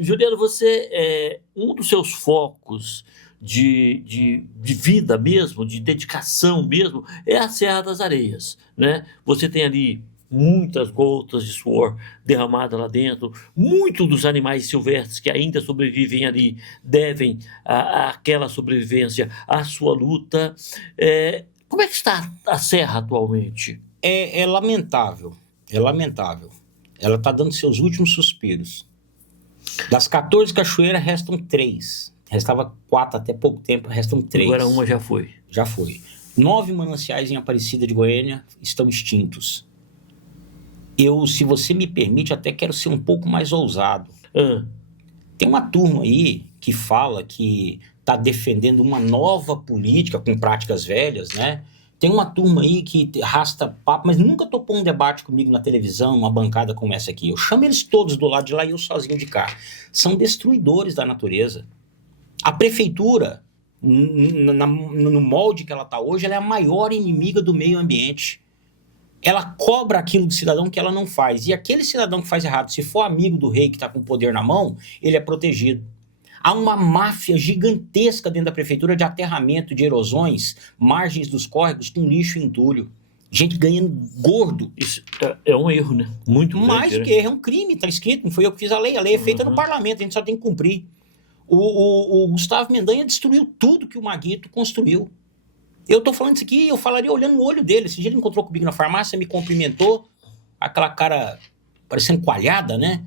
Juliano, você, um dos seus focos de vida mesmo, de dedicação mesmo, é a Serra das Areias, né? Você tem ali muitas gotas de suor derramadas lá dentro, muitos dos animais silvestres que ainda sobrevivem ali devem àquela sobrevivência, à sua luta. Como é que está a Serra atualmente? É lamentável, é lamentável. Ela está dando seus últimos suspiros. Das 14 cachoeiras, restam 3. Restava 4 até pouco tempo, restam 3. Agora uma já foi. Já foi. 9 mananciais em Aparecida de Goiânia estão extintos. Eu, se você me permite, até quero ser um pouco mais ousado. Tem uma turma aí que fala que está defendendo uma nova política com práticas velhas, né? Tem uma turma aí que arrasta papo, mas nunca topou um debate comigo na televisão, uma bancada como essa aqui. Eu chamo eles todos do lado de lá e eu sozinho de cá. São destruidores da natureza. A prefeitura, no molde que ela está hoje, ela é a maior inimiga do meio ambiente. Ela cobra aquilo do cidadão que ela não faz. E aquele cidadão que faz errado, se for amigo do rei que está com o poder na mão, ele é protegido. Há uma máfia gigantesca dentro da prefeitura de aterramento, de erosões, margens dos córregos com lixo e entulho. Gente ganhando gordo. Isso é um erro, né? Muito grande. Mais do que erro, é um crime, está escrito. Não foi eu que fiz a lei é feita no parlamento, a gente só tem que cumprir. O Gustavo Mendanha destruiu tudo que o Maguito construiu. Eu tô falando isso aqui, eu falaria olhando no olho dele. Esse dia ele encontrou comigo na farmácia, me cumprimentou, aquela cara parecendo coalhada, né?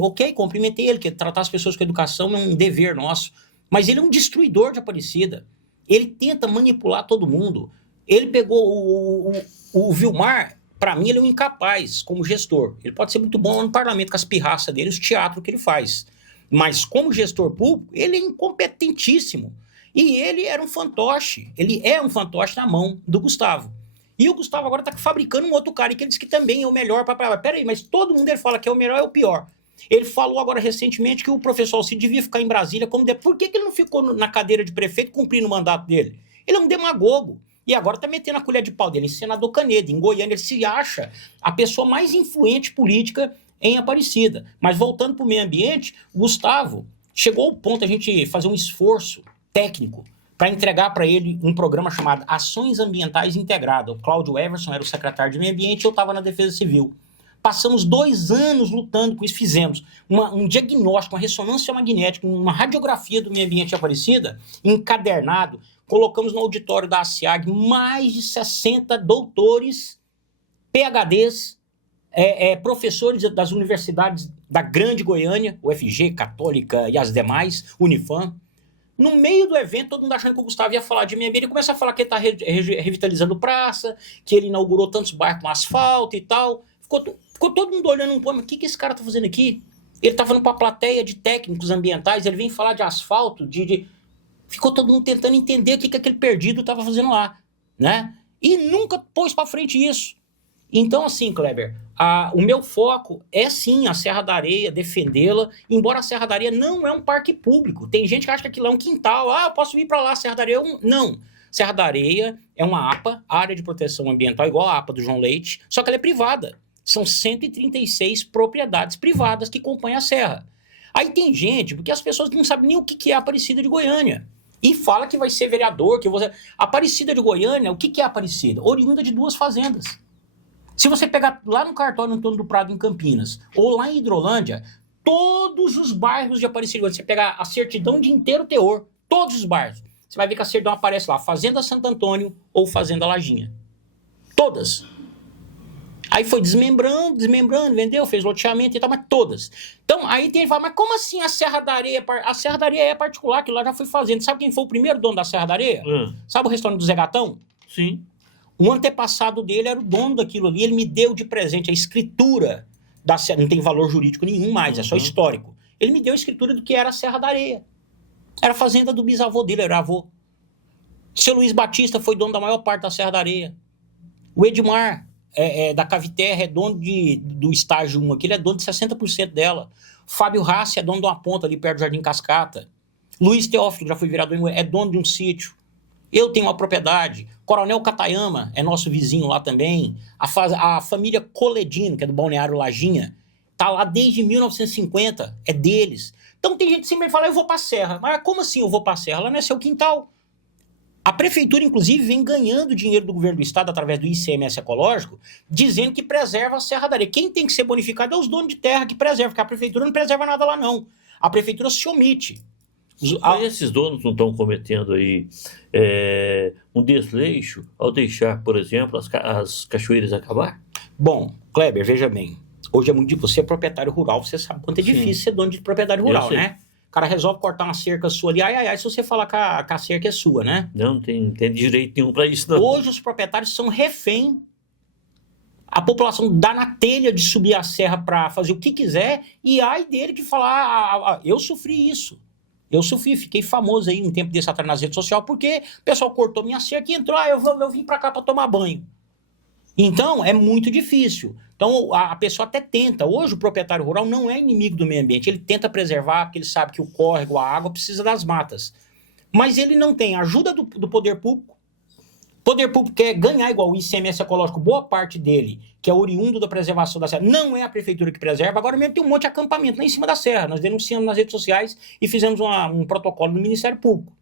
ok, cumprimentei ele, que tratar as pessoas com educação é um dever nosso. Mas ele é um destruidor de Aparecida. Ele tenta manipular todo mundo. Ele pegou o Vilmar, para mim, ele é um incapaz como gestor. Ele pode ser muito bom no parlamento com as pirraças dele, os teatros que ele faz. Mas como gestor público, ele é incompetentíssimo. E ele era um fantoche. Ele é um fantoche na mão do Gustavo. E o Gustavo agora está fabricando um outro cara, e que ele diz que também é o melhor. Peraí, mas todo mundo ele fala que é o melhor, é o pior. Ele falou agora recentemente que o professor Alcide devia ficar em Brasília como... Por que ele não ficou na cadeira de prefeito cumprindo o mandato dele? Ele é um demagogo. E agora está metendo a colher de pau dele em senador Canedo, em Goiânia. Ele se acha a pessoa mais influente política em Aparecida. Mas voltando para o meio ambiente, Gustavo chegou ao ponto de a gente fazer um esforço técnico para entregar para ele um programa chamado Ações Ambientais Integradas. O Cláudio Everson era o secretário de Meio Ambiente e eu estava na Defesa Civil. Passamos 2 anos lutando com isso, fizemos um diagnóstico, uma ressonância magnética, uma radiografia do meio ambiente de Aparecida, encadernado, colocamos no auditório da ASEAG mais de 60 doutores, PhDs, professores das universidades da Grande Goiânia, UFG, Católica e as demais, Unifam. No meio do evento, todo mundo achando que o Gustavo ia falar de meio ambiente, ele começa a falar que ele está revitalizando praça, que ele inaugurou tantos bairros com asfalto e tal. Ficou todo mundo olhando um pouco, mas o que esse cara está fazendo aqui? Ele está falando para a plateia de técnicos ambientais, ele vem falar de asfalto, Ficou todo mundo tentando entender o que aquele perdido estava fazendo lá, né? E nunca pôs para frente isso. Então, assim, Kleber, o meu foco é sim a Serra da Areia, defendê-la, embora a Serra da Areia não é um parque público. Tem gente que acha que aquilo é um quintal. Eu posso vir para lá, Serra da Areia Não. Serra da Areia é uma APA, Área de Proteção Ambiental, igual a APA do João Leite, só que ela é privada. São 136 propriedades privadas que compõem a serra. Aí tem gente, porque as pessoas não sabem nem o que é a Aparecida de Goiânia. E fala que vai ser vereador, Aparecida de Goiânia, o que é Aparecida? Oriunda de 2 fazendas. Se você pegar lá no cartório Antônio do Prado, em Campinas, ou lá em Hidrolândia, todos os bairros de Aparecida, você pegar a certidão de inteiro teor, todos os bairros, você vai ver que a certidão aparece lá, Fazenda Santo Antônio ou Fazenda Lajinha. Todas. Aí foi desmembrando, vendeu, fez loteamento e tal, mas todas. Então, aí tem que falar, mas como assim a Serra da Areia? A Serra da Areia é particular, que lá já foi fazenda. Sabe quem foi o primeiro dono da Serra da Areia? Sabe o restaurante do Zé Gatão? Sim. Um antepassado dele era o dono daquilo ali, ele me deu de presente a escritura da Serra, não tem valor jurídico nenhum mais, é só histórico. Ele me deu a escritura do que era a Serra da Areia. Era a fazenda do bisavô dele, era avô. Seu Luiz Batista foi dono da maior parte da Serra da Areia. O Edmar, da Caviterra, é dono do estágio 1 aqui, ele é dono de 60% dela. Fábio Rassi é dono de uma ponta ali perto do Jardim Cascata. Luiz Teófilo, que já foi vereador, é dono de um sítio. Eu tenho uma propriedade. Coronel Catayama é nosso vizinho lá também. A família Coledino, que é do Balneário Lajinha, tá lá desde 1950, é deles. Então tem gente que sempre fala, eu vou pra Serra. Mas como assim eu vou pra Serra? Lá não é seu quintal. A prefeitura, inclusive, vem ganhando dinheiro do governo do estado através do ICMS ecológico, dizendo que preserva a Serra da Areia. Quem tem que ser bonificado é os donos de terra que preservam, porque a prefeitura não preserva nada lá, não. A prefeitura se omite. Mas esses donos não estão cometendo aí um desleixo ao deixar, por exemplo, as cachoeiras acabar? Bom, Kleber, veja bem. Hoje é muito difícil. Você é proprietário rural, você sabe quanto é difícil ser dono de propriedade rural, né? O cara resolve cortar uma cerca sua ali, se você falar que a cerca é sua, né? Não tem direito nenhum para isso, não. Hoje os proprietários são refém. A população dá na telha de subir a serra para fazer o que quiser, e ai dele que falar, eu sofri isso. Eu fiquei famoso aí um tempo desse atrás nas redes sociais, porque o pessoal cortou minha cerca e entrou, eu vim para cá para tomar banho. Então, é muito difícil. Então, a pessoa até tenta. Hoje, o proprietário rural não é inimigo do meio ambiente. Ele tenta preservar, porque ele sabe que o córrego, a água, precisa das matas. Mas ele não tem ajuda do poder público. O poder público quer ganhar igual o ICMS ecológico, boa parte dele, que é oriundo da preservação da serra. Não é a prefeitura que preserva. Agora mesmo tem um monte de acampamento lá em cima da serra. Nós denunciamos nas redes sociais e fizemos um protocolo no Ministério Público.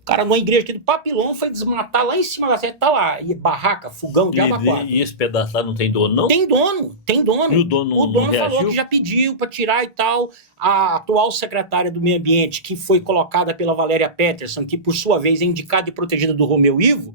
O cara, numa igreja aqui do Papilão, foi desmatar lá em cima da serra, tá lá, e barraca, fogão, diabo quatro. E esse pedaço lá não tem dono, não? Tem dono. E o dono não falou reagiu? que já pediu para tirar e tal. A atual secretária do Meio Ambiente, que foi colocada pela Valéria Peterson, que por sua vez é indicada e protegida do Romeu Ivo,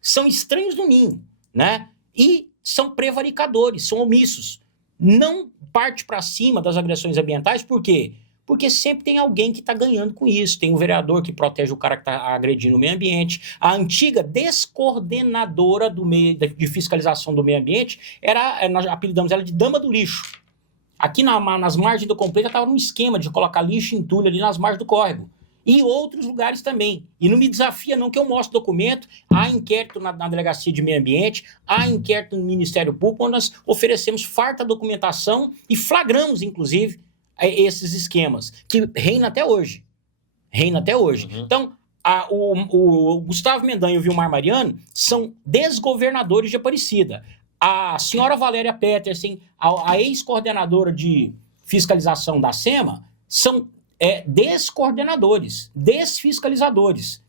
são estranhos no ninho, né? E são prevaricadores, são omissos. não parte para cima das agressões ambientais, por quê? Porque sempre tem alguém que está ganhando com isso. Tem um vereador que protege o cara que está agredindo o meio ambiente. A antiga descoordenadora de fiscalização do meio ambiente, nós apelidamos ela de Dama do Lixo. Aqui nas margens do complexo estava num esquema de colocar lixo e entulho ali nas margens do córrego. E outros lugares também. E não me desafia não que eu mostre documento. Há inquérito na Delegacia de Meio Ambiente, há inquérito no Ministério Público, onde nós oferecemos farta documentação e flagramos, inclusive, esses esquemas, que reina até hoje. Uhum. Então, o Gustavo Mendanha e o Vilmar Mariano são desgovernadores de Aparecida. A senhora Valéria Petersen, a ex-coordenadora de fiscalização da SEMA, são descoordenadores, desfiscalizadores.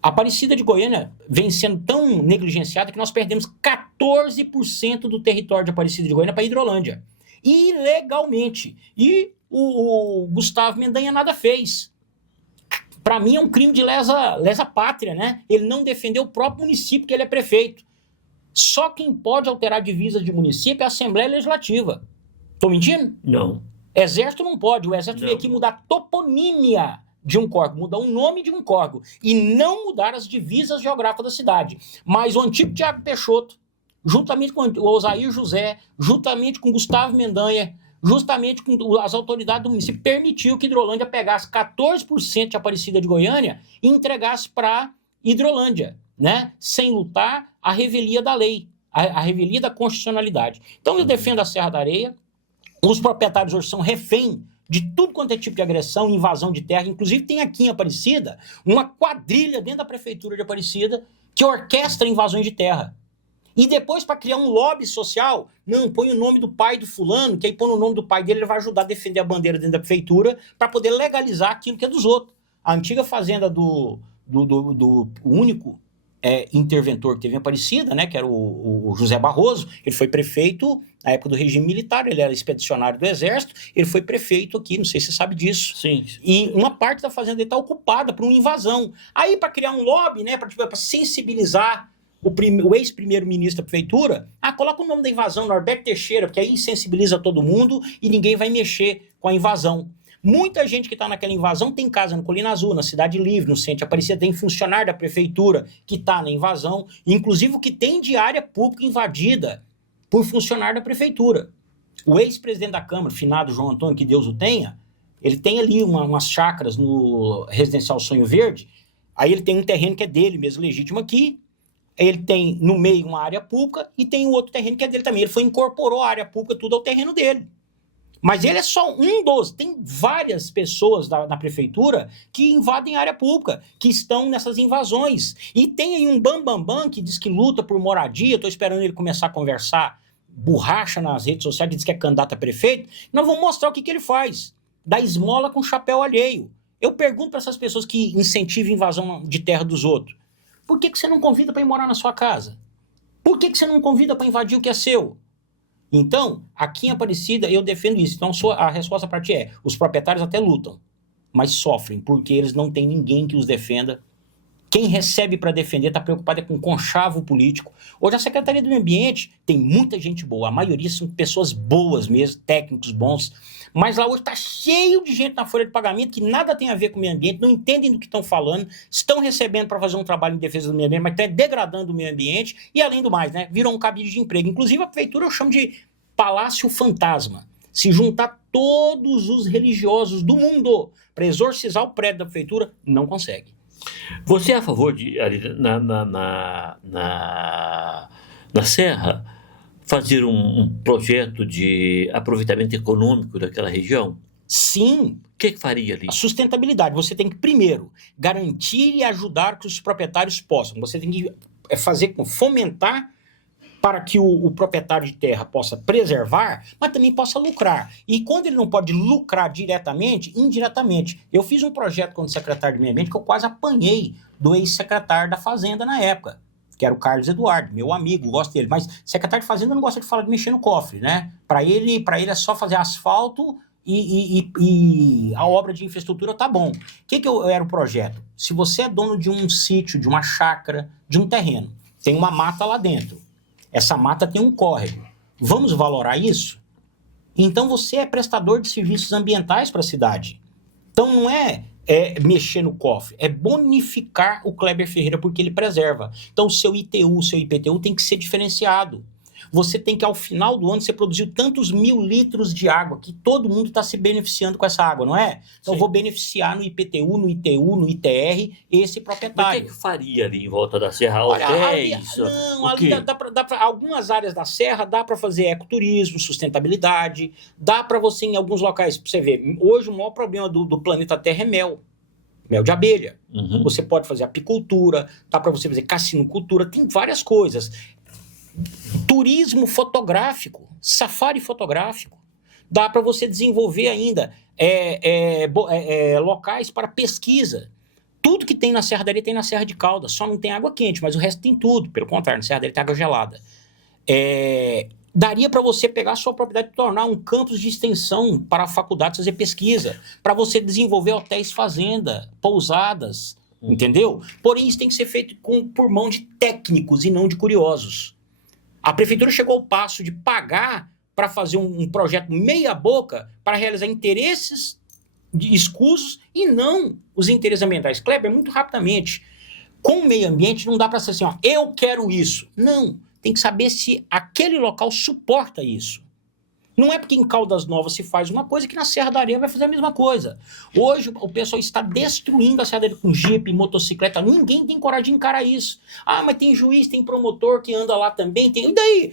A Aparecida de Goiânia vem sendo tão negligenciada que nós perdemos 14% do território de Aparecida de Goiânia para a Hidrolândia. Ilegalmente. E o Gustavo Mendanha nada fez. Para mim é um crime de lesa pátria, né? Ele não defendeu o próprio município que ele é prefeito. Só quem pode alterar divisas de município é a Assembleia Legislativa. Tô mentindo? Não. Exército não pode. O Exército veio aqui mudar a toponímia de um córrego, mudar o nome de um córrego e não mudar as divisas geográficas da cidade. Mas o antigo Tiago Peixoto, juntamente com o Osair José, juntamente com Gustavo Mendanha, justamente com as autoridades do município, permitiu que Hidrolândia pegasse 14% de Aparecida de Goiânia e entregasse para Hidrolândia, né? Sem lutar a revelia da lei, a revelia da constitucionalidade. Então eu defendo a Serra da Areia. Os proprietários hoje são refém de tudo quanto é tipo de agressão, invasão de terra. Inclusive tem aqui em Aparecida uma quadrilha dentro da prefeitura de Aparecida que orquestra invasões de terra. E depois, para criar um lobby social, não, põe o nome do pai do fulano, que aí põe o nome do pai dele, ele vai ajudar a defender a bandeira dentro da prefeitura para poder legalizar aquilo que é dos outros. A antiga fazenda do único interventor que teve em Aparecida, né, que era o José Barroso, ele foi prefeito na época do regime militar, ele era expedicionário do Exército, ele foi prefeito aqui, não sei se você sabe disso. Sim. E uma parte da fazenda dele está ocupada por uma invasão. Aí, para criar um lobby, né, para sensibilizar o ex-primeiro-ministro da prefeitura, coloca o nome da invasão, Norberto Teixeira, porque aí insensibiliza todo mundo e ninguém vai mexer com a invasão. Muita gente que está naquela invasão tem casa no Colina Azul, na Cidade Livre, no Centro Aparecida, tem funcionário da prefeitura que está na invasão, inclusive o que tem de área pública invadida por funcionário da prefeitura. O ex-presidente da Câmara, finado João Antônio, que Deus o tenha, ele tem ali umas chácaras no Residencial Sonho Verde, aí ele tem um terreno que é dele mesmo, legítimo aqui, ele tem no meio uma área pública e tem o outro terreno que é dele também. Ele incorporou a área pública tudo ao terreno dele. Mas ele é só um dos. Tem várias pessoas na prefeitura que invadem a área pública, que estão nessas invasões. E tem aí um bambambam que diz que luta por moradia. Estou esperando ele começar a conversar borracha nas redes sociais, que diz que é candidato a prefeito. Nós vamos mostrar o que ele faz. Dá esmola com chapéu alheio. Eu pergunto para essas pessoas que incentivam a invasão de terra dos outros. Por que você não convida para ir morar na sua casa? Por que você não convida para invadir o que é seu? Então, aqui em Aparecida, eu defendo isso. Então, a resposta para ti é, os proprietários até lutam, mas sofrem, porque eles não têm ninguém que os defenda. Quem recebe para defender está preocupado com conchavo político. Hoje, a Secretaria do Meio Ambiente tem muita gente boa, a maioria são pessoas boas mesmo, técnicos bons, mas lá hoje está cheio de gente na folha de pagamento que nada tem a ver com o meio ambiente, não entendem do que estão falando, estão recebendo para fazer um trabalho em defesa do meio ambiente, mas estão degradando o meio ambiente e, além do mais, né, virou um cabide de emprego. Inclusive, a prefeitura eu chamo de Palácio Fantasma. Se juntar todos os religiosos do mundo para exorcizar o prédio da prefeitura, não consegue. Você é a favor de, na Serra, fazer um projeto de aproveitamento econômico daquela região? Sim. O que faria ali? A sustentabilidade. Você tem que, primeiro, garantir e ajudar que os proprietários possam. Você tem que fomentar para que o proprietário de terra possa preservar, mas também possa lucrar. E quando ele não pode lucrar diretamente, indiretamente. Eu fiz um projeto como secretário de Meio Ambiente que eu quase apanhei do ex-secretário da Fazenda na época, que era o Carlos Eduardo, meu amigo, gosto dele. Mas secretário de Fazenda não gosta de falar de mexer no cofre, né? Para ele é só fazer asfalto e a obra de infraestrutura tá bom. O que era o projeto? Se você é dono de um sítio, de uma chácara, de um terreno, tem uma mata lá dentro. Essa mata tem um córrego. Vamos valorar isso? Então você é prestador de serviços ambientais para a cidade. Então não é mexer no cofre, é bonificar o Kleber Ferreira porque ele preserva. Então o seu ITU, o seu IPTU tem que ser diferenciado. Você tem que, ao final do ano, você produziu tantos 1.000 litros de água, que todo mundo está se beneficiando com essa água, não é? Então, eu vou beneficiar no IPTU, no ITU, no ITR, esse proprietário. Mas o que faria ali em volta da Serra? Olha, Hotéis? não, ali dá pra, algumas áreas da Serra dá para fazer ecoturismo, sustentabilidade, dá para você, em alguns locais, pra você ver, hoje o maior problema do planeta Terra é mel de abelha. Uhum. Você pode fazer apicultura, dá para você fazer cassinocultura, tem várias coisas. Turismo fotográfico, safari fotográfico. Dá para você desenvolver ainda locais para pesquisa. Tudo que tem na Serra da Areia tem na Serra de Caldas. Só não tem água quente, mas o resto tem tudo. Pelo contrário, na Serra da Areia tem água gelada. Daria para você pegar a sua propriedade e tornar um campus de extensão para a faculdade fazer pesquisa, para você desenvolver hotéis fazenda, pousadas, entendeu? Porém, isso tem que ser feito por mão de técnicos e não de curiosos. A prefeitura chegou ao passo de pagar para fazer um projeto meia boca para realizar interesses escusos e não os interesses ambientais. Kleber, muito rapidamente, com o meio ambiente não dá para ser assim, ó, eu quero isso. Não, tem que saber se aquele local suporta isso. Não é porque em Caldas Novas se faz uma coisa que na Serra da Areia vai fazer a mesma coisa. Hoje o pessoal está destruindo a Serra da Areia com jipe, motocicleta. Ninguém tem coragem de encarar isso. Ah, mas tem juiz, tem promotor que anda lá também. E daí?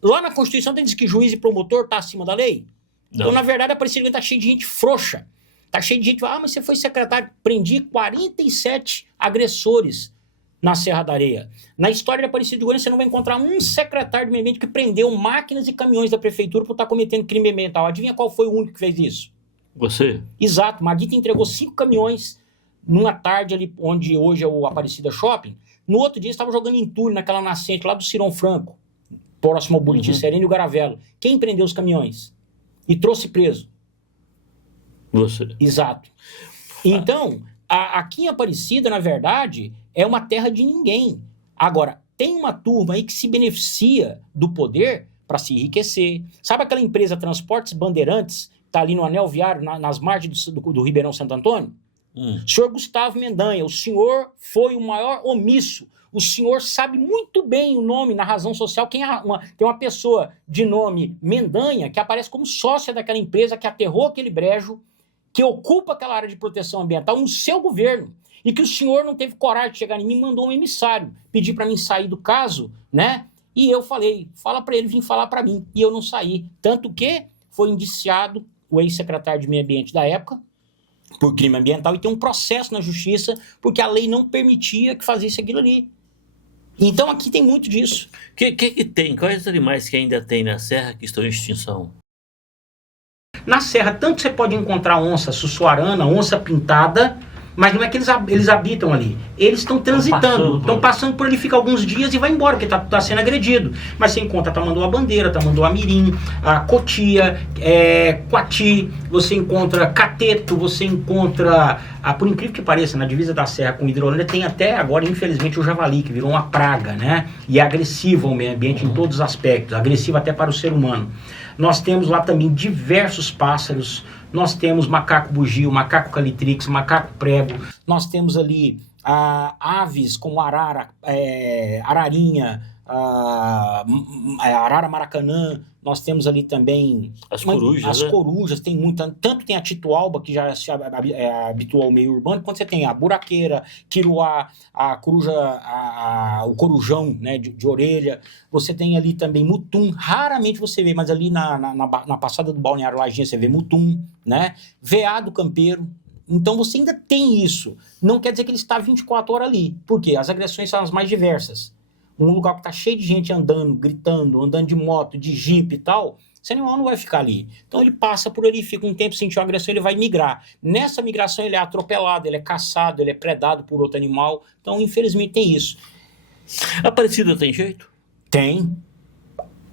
Lá na Constituição tem diz que juiz e promotor está acima da lei? Não. Então, na verdade, a Aparecida está cheia de gente frouxa. Está cheio de gente, mas você foi secretário. Prendi 47 agressores na Serra da Areia. Na história da Aparecida de Goiânia, você não vai encontrar um secretário de meio ambiente que prendeu máquinas e caminhões da prefeitura por estar cometendo crime ambiental. Adivinha qual foi o único que fez isso? Você? Exato. Maguita entregou 5 caminhões numa tarde ali onde hoje é o Aparecida Shopping. No outro dia, estava jogando entulho naquela nascente lá do Cirão Franco, próximo ao Buriti Sereno e o Garavelo. Quem prendeu os caminhões? E trouxe preso? Você. Exato. Então, aqui em Aparecida, na verdade, é uma terra de ninguém. Agora, tem uma turma aí que se beneficia do poder para se enriquecer. Sabe aquela empresa Transportes Bandeirantes, que está ali no anel viário, nas margens do Ribeirão Santo Antônio? Senhor Gustavo Mendanha, o senhor foi o maior omisso. O senhor sabe muito bem o nome na razão social. Tem uma pessoa de nome Mendanha que aparece como sócia daquela empresa que aterrou aquele brejo, que ocupa aquela área de proteção ambiental no seu governo, e que o senhor não teve coragem de chegar em mim, mandou um emissário, pedir para mim sair do caso, né? E eu falei, fala para ele vir falar para mim, e eu não saí. Tanto que foi indiciado o ex-secretário de Meio Ambiente da época, por crime ambiental, e tem um processo na justiça, porque a lei não permitia que fazesse aquilo ali. Então aqui tem muito disso. Que tem? Quais animais que ainda tem na Serra que estão em extinção? Na Serra, tanto você pode encontrar onça sussuarana, onça pintada, mas não é que eles habitam ali. Eles estão transitando, estão passando por ali, fica alguns dias e vai embora, porque está sendo agredido. Mas você encontra tamanduá-bandeira, tamanduá-mirim, a cotia, coati, você encontra cateto, você encontra, por incrível que pareça, na divisa da Serra com Hidrolândia, tem até agora, infelizmente, o javali, que virou uma praga, né? E é agressivo ao meio ambiente em todos os aspectos, agressivo até para o ser humano. Nós temos lá também diversos pássaros, nós temos macaco bugio, macaco calitrix, macaco prego, nós temos ali aves como arara, ararinha, arara maracanã, nós temos ali também as corujas, corujas, tem muita, tanto tem a titualba, que já se habituou ao meio urbano, quanto você tem a buraqueira, quiruá, a coruja, o corujão, né, de orelha, você tem ali também mutum, raramente você vê, mas ali na passada do Balneário Lajinha você vê mutum, né, veado campeiro. Então você ainda tem isso, não quer dizer que ele está 24 horas ali, porque as agressões são as mais diversas. Um lugar que está cheio de gente andando, gritando, andando de moto, de jipe e tal, esse animal não vai ficar ali. Então ele passa por ali, fica um tempo, sentiu uma agressão, ele vai migrar. Nessa migração ele é atropelado, ele é caçado, ele é predado por outro animal. Então, infelizmente, tem isso. Aparecida tem jeito? Tem.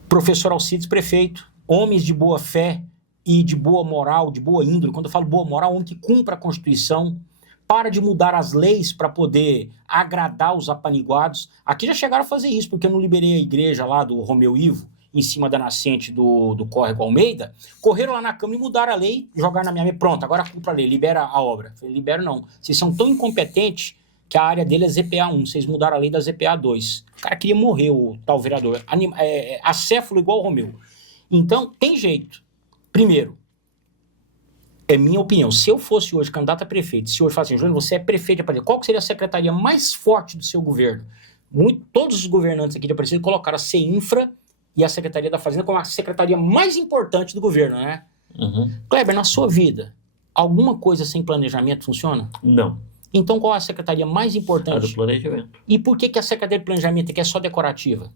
Professor Alcides, prefeito, homens de boa fé e de boa moral, de boa índole. Quando eu falo boa moral, homem que cumpra a Constituição, para de mudar as leis para poder agradar os apaniguados. Aqui já chegaram a fazer isso, porque eu não liberei a igreja lá do Romeu Ivo. em cima da nascente do Córrego Almeida, correram lá na Câmara e mudaram a lei, jogaram na minha mesa. Pronto, agora a culpa a lei, libera a obra. Eu falei, libero não. Vocês são tão incompetentes que a área dele é ZPA 1, vocês mudaram a lei da ZPA 2. O cara queria morrer, o tal vereador. Acéfalo igual o Romeu. Então, tem jeito. Primeiro, é minha opinião. Se eu fosse hoje candidato a prefeito, se hoje falasse assim, Júnior, você é prefeito de Aparecida, qual que seria a secretaria mais forte do seu governo? Todos os governantes aqui de Aparecida colocaram a CEINFRA e a Secretaria da Fazenda como a secretaria mais importante do governo, né? Uhum. Kleber, na sua vida, alguma coisa sem planejamento funciona? Não. Então qual é a secretaria mais A importante? do planejamento. E por que a Secretaria de Planejamento aqui é só decorativa?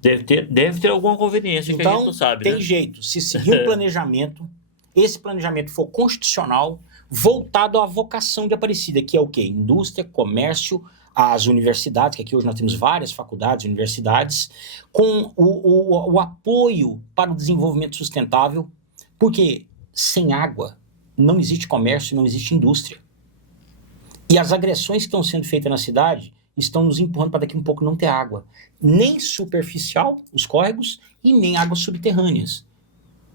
Deve ter alguma conveniência que a gente não sabe, tem né? jeito. Se seguir um planejamento, esse planejamento for constitucional, voltado à vocação de Aparecida, que é o quê? Indústria, comércio, as universidades, que aqui hoje nós temos várias faculdades, universidades, com o apoio para o desenvolvimento sustentável, porque sem água não existe comércio, não existe indústria. E as agressões que estão sendo feitas na cidade estão nos empurrando para daqui um pouco não ter água. Nem superficial, os córregos, e nem águas subterrâneas.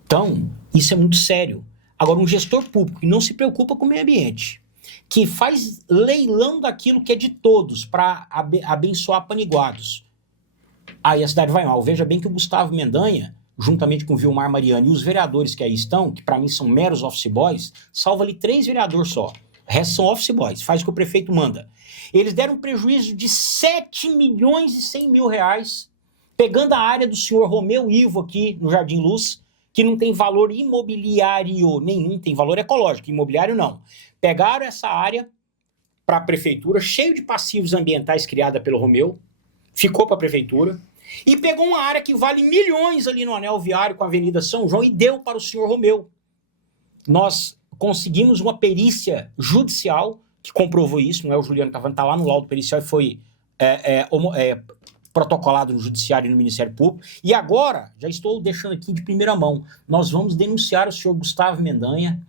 Então, isso é muito sério. Agora, um gestor público que não se preocupa com o meio ambiente, que faz leilão daquilo que é de todos para abençoar paniguados, aí a cidade vai mal. Veja bem que o Gustavo Mendanha, juntamente com o Vilmar Mariano e os vereadores que aí estão, que para mim são meros office boys, salva ali 3 vereadores só. O resto são office boys, faz o que o prefeito manda. Eles deram um prejuízo de 7.100.000 reais, pegando a área do senhor Romeu Ivo aqui no Jardim Luz, que não tem valor imobiliário nenhum, tem valor ecológico, imobiliário não. Pegaram essa área para a prefeitura, cheio de passivos ambientais criada pelo Romeu, ficou para a prefeitura, e pegou uma área que vale milhões ali no anel viário com a Avenida São João e deu para o senhor Romeu. Nós conseguimos uma perícia judicial que comprovou isso, não é o Juliano Cavani, está lá no laudo pericial e foi protocolado no Judiciário e no Ministério Público. E agora, já estou deixando aqui de primeira mão, nós vamos denunciar o senhor Gustavo Mendanha,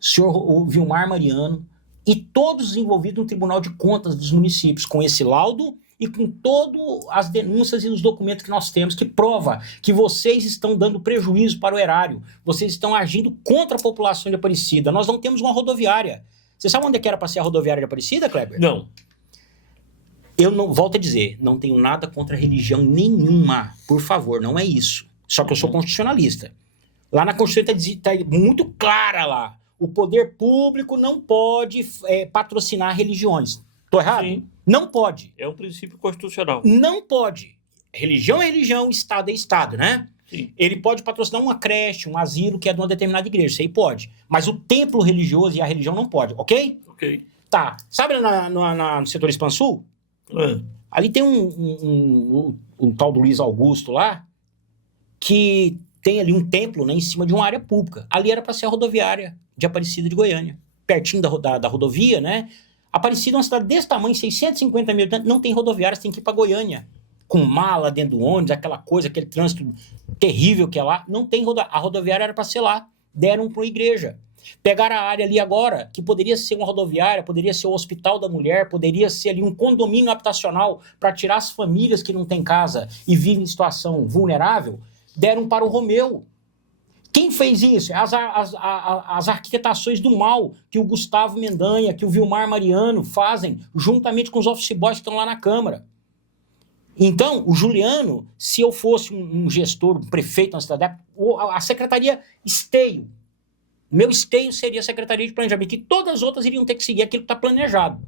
o senhor Vilmar Mariano e todos os envolvidos no Tribunal de Contas dos municípios, com esse laudo e com todas as denúncias e os documentos que nós temos, que prova que vocês estão dando prejuízo para o erário, vocês estão agindo contra a população de Aparecida. Nós não temos uma rodoviária. Você sabe onde é que era para ser a rodoviária de Aparecida, Kleber? Não. Eu não, volto a dizer, não tenho nada contra religião nenhuma, por favor, não é isso. Só que eu sou constitucionalista. Lá na Constituição está muito clara lá, o poder público não pode patrocinar religiões. Estou errado? Sim. Não pode. É um princípio constitucional. Não pode. Religião é religião, Estado é Estado, né? Sim. Ele pode patrocinar uma creche, um asilo que é de uma determinada igreja, isso aí pode. Mas o templo religioso e a religião não pode, ok? Ok. Tá. Sabe no setor Expansul? Ali tem um tal do Luiz Augusto lá, que tem ali um templo, né, em cima de uma área pública. Ali era para ser a rodoviária de Aparecida de Goiânia. Pertinho da rodovia, né? Aparecida é uma cidade desse tamanho, 650 mil habitantes, não tem rodoviária, você tem que ir para Goiânia. Com mala dentro do ônibus, aquela coisa, aquele trânsito terrível que é lá. Não tem rodoviária. A rodoviária era para ser lá. Deram para uma igreja. Pegaram a área ali agora, que poderia ser uma rodoviária, poderia ser o Hospital da Mulher, poderia ser ali um condomínio habitacional para tirar as famílias que não têm casa e vivem em situação vulnerável, deram para o Romeu. Quem fez isso? As arquitetações do mal que o Gustavo Mendanha, que o Vilmar Mariano fazem, juntamente com os office boys que estão lá na Câmara. Então, o Juliano, se eu fosse um gestor, um prefeito na cidade, a secretaria esteio. Meu esteio seria a Secretaria de Planejamento, e todas as outras iriam ter que seguir aquilo que está planejado.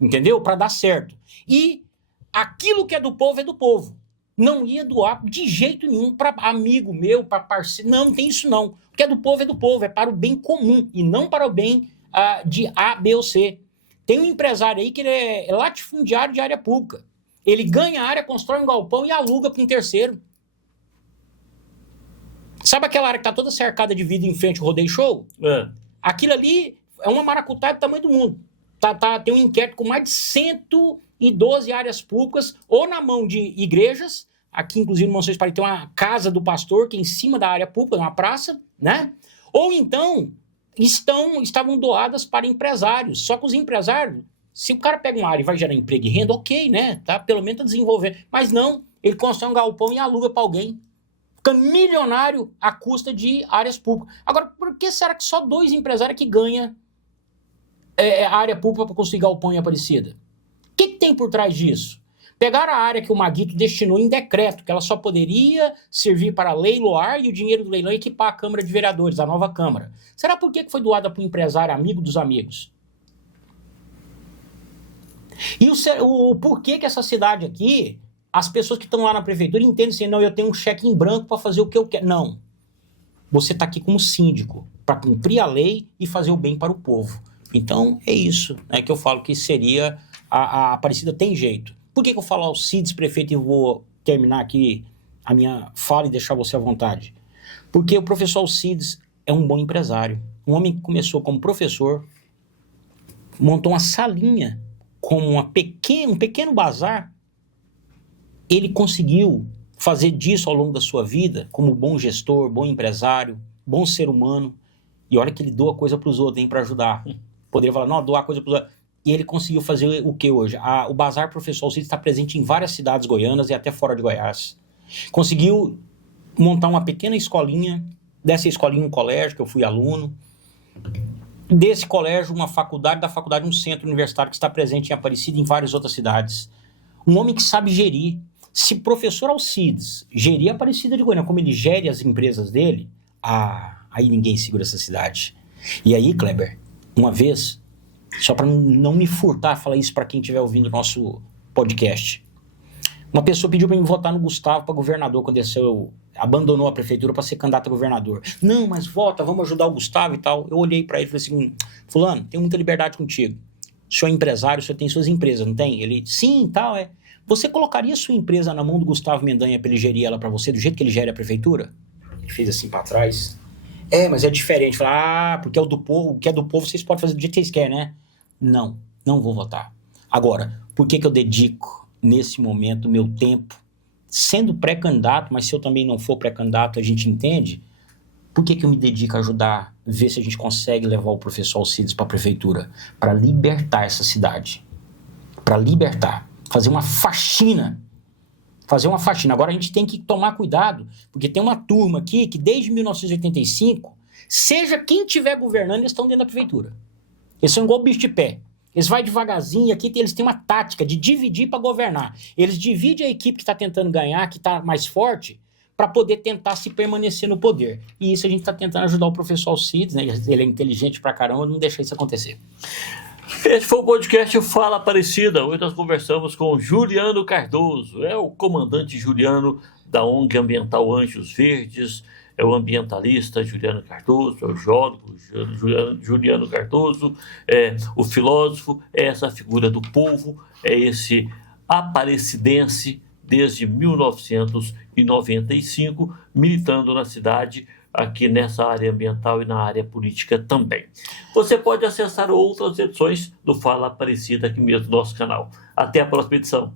Entendeu? Para dar certo. E aquilo que é do povo é do povo. Não ia doar de jeito nenhum para amigo meu, para parceiro. Não tem isso não. O que é do povo, é para o bem comum e não para o bem de A, B ou C. Tem um empresário aí que ele é latifundiário de área pública. Ele ganha a área, constrói um galpão e aluga para um terceiro. Sabe aquela área que está toda cercada de vidro em frente ao Rodeio Show? Aquilo ali é uma maracutaia do tamanho do mundo. Tem um inquérito com mais de 112 áreas públicas, ou na mão de igrejas. Aqui, inclusive, no Monsenhor Espírito tem uma casa do pastor, que é em cima da área pública, uma praça, né? Ou então, estavam doadas para empresários. Só que os empresários, se o cara pega uma área e vai gerar emprego e renda, ok, né? Tá? Pelo menos está desenvolvendo. Mas não, ele constrói um galpão e aluga para alguém. ficando milionário à custa de áreas públicas. Agora, por que será que só 2 empresários que ganham a área pública para construir galpão em Aparecida? O que tem por trás disso? Pegaram a área que o Maguito destinou em decreto, que ela só poderia servir para leiloar e o dinheiro do leilão equipar a Câmara de Vereadores, a nova Câmara. Será por que foi doada para um empresário amigo dos amigos? E o porquê que essa cidade aqui, as pessoas que estão lá na prefeitura entendem assim, não, eu tenho um cheque em branco para fazer o que eu quero. Não. Você está aqui como síndico, para cumprir a lei e fazer o bem para o povo. Então, é isso, né, que eu falo que seria a Aparecida tem jeito. Por que eu falo Alcides, prefeito, e vou terminar aqui a minha fala e deixar você à vontade? Porque o professor Alcides é um bom empresário. Um homem que começou como professor, montou uma salinha como um pequeno bazar. Ele conseguiu fazer disso ao longo da sua vida, como bom gestor, bom empresário, bom ser humano. E olha que ele doa coisa para os outros, para ajudar. Poderia falar, não, doar coisa para os outros. E ele conseguiu fazer o que hoje? O Bazar Professor Alcides está presente em várias cidades goianas e até fora de Goiás. Conseguiu montar uma pequena escolinha, dessa escolinha um colégio, que eu fui aluno. Desse colégio, uma faculdade, da faculdade um centro universitário que está presente em Aparecida e em várias outras cidades. Um homem que sabe gerir. Se o professor Alcides gerir a Aparecida de Goiânia como ele gere as empresas dele, aí ninguém segura essa cidade. E aí, Kleber, uma vez... Só para não me furtar falar isso para quem estiver ouvindo o nosso podcast. Uma pessoa pediu para me votar no Gustavo para governador quando abandonou a prefeitura para ser candidato a governador. Não, mas vota, vamos ajudar o Gustavo e tal. Eu olhei para ele e falei assim, fulano, tenho muita liberdade contigo. O senhor é empresário, o senhor tem suas empresas, não tem? Ele, sim, tal, é. Você colocaria sua empresa na mão do Gustavo Mendanha para ele gerir ela para você, do jeito que ele gere a prefeitura? Ele fez assim para trás. Mas é diferente. Falar, porque é o do povo, o que é do povo vocês podem fazer do jeito que vocês querem, né? Não vou votar. Agora, por que eu dedico, nesse momento, meu tempo, sendo pré-candidato, mas se eu também não for pré-candidato, a gente entende? Por que eu me dedico a ajudar, ver se a gente consegue levar o professor Alcides para a prefeitura? Para libertar essa cidade. Para libertar. Fazer uma faxina. Agora a gente tem que tomar cuidado, porque tem uma turma aqui que desde 1985, seja quem estiver governando, eles estão dentro da prefeitura. Eles são igual bicho de pé. Eles vão devagarzinho aqui, eles têm uma tática de dividir para governar. Eles dividem a equipe que está tentando ganhar, que está mais forte, para poder tentar se permanecer no poder. E isso a gente está tentando ajudar o professor Alcides, né? Ele é inteligente pra caramba, não deixa isso acontecer. Esse foi o podcast Fala Aparecida. Hoje nós conversamos com Juliano Cardoso. É o comandante Juliano da ONG Ambiental Anjos Verdes. É o ambientalista Juliano Cardoso, é o geólogo Juliano Cardoso, é o filósofo, é essa figura do povo, é esse aparecidense desde 1995, militando na cidade, aqui nessa área ambiental e na área política também. Você pode acessar outras edições do Fala Aparecida aqui mesmo no nosso canal. Até a próxima edição.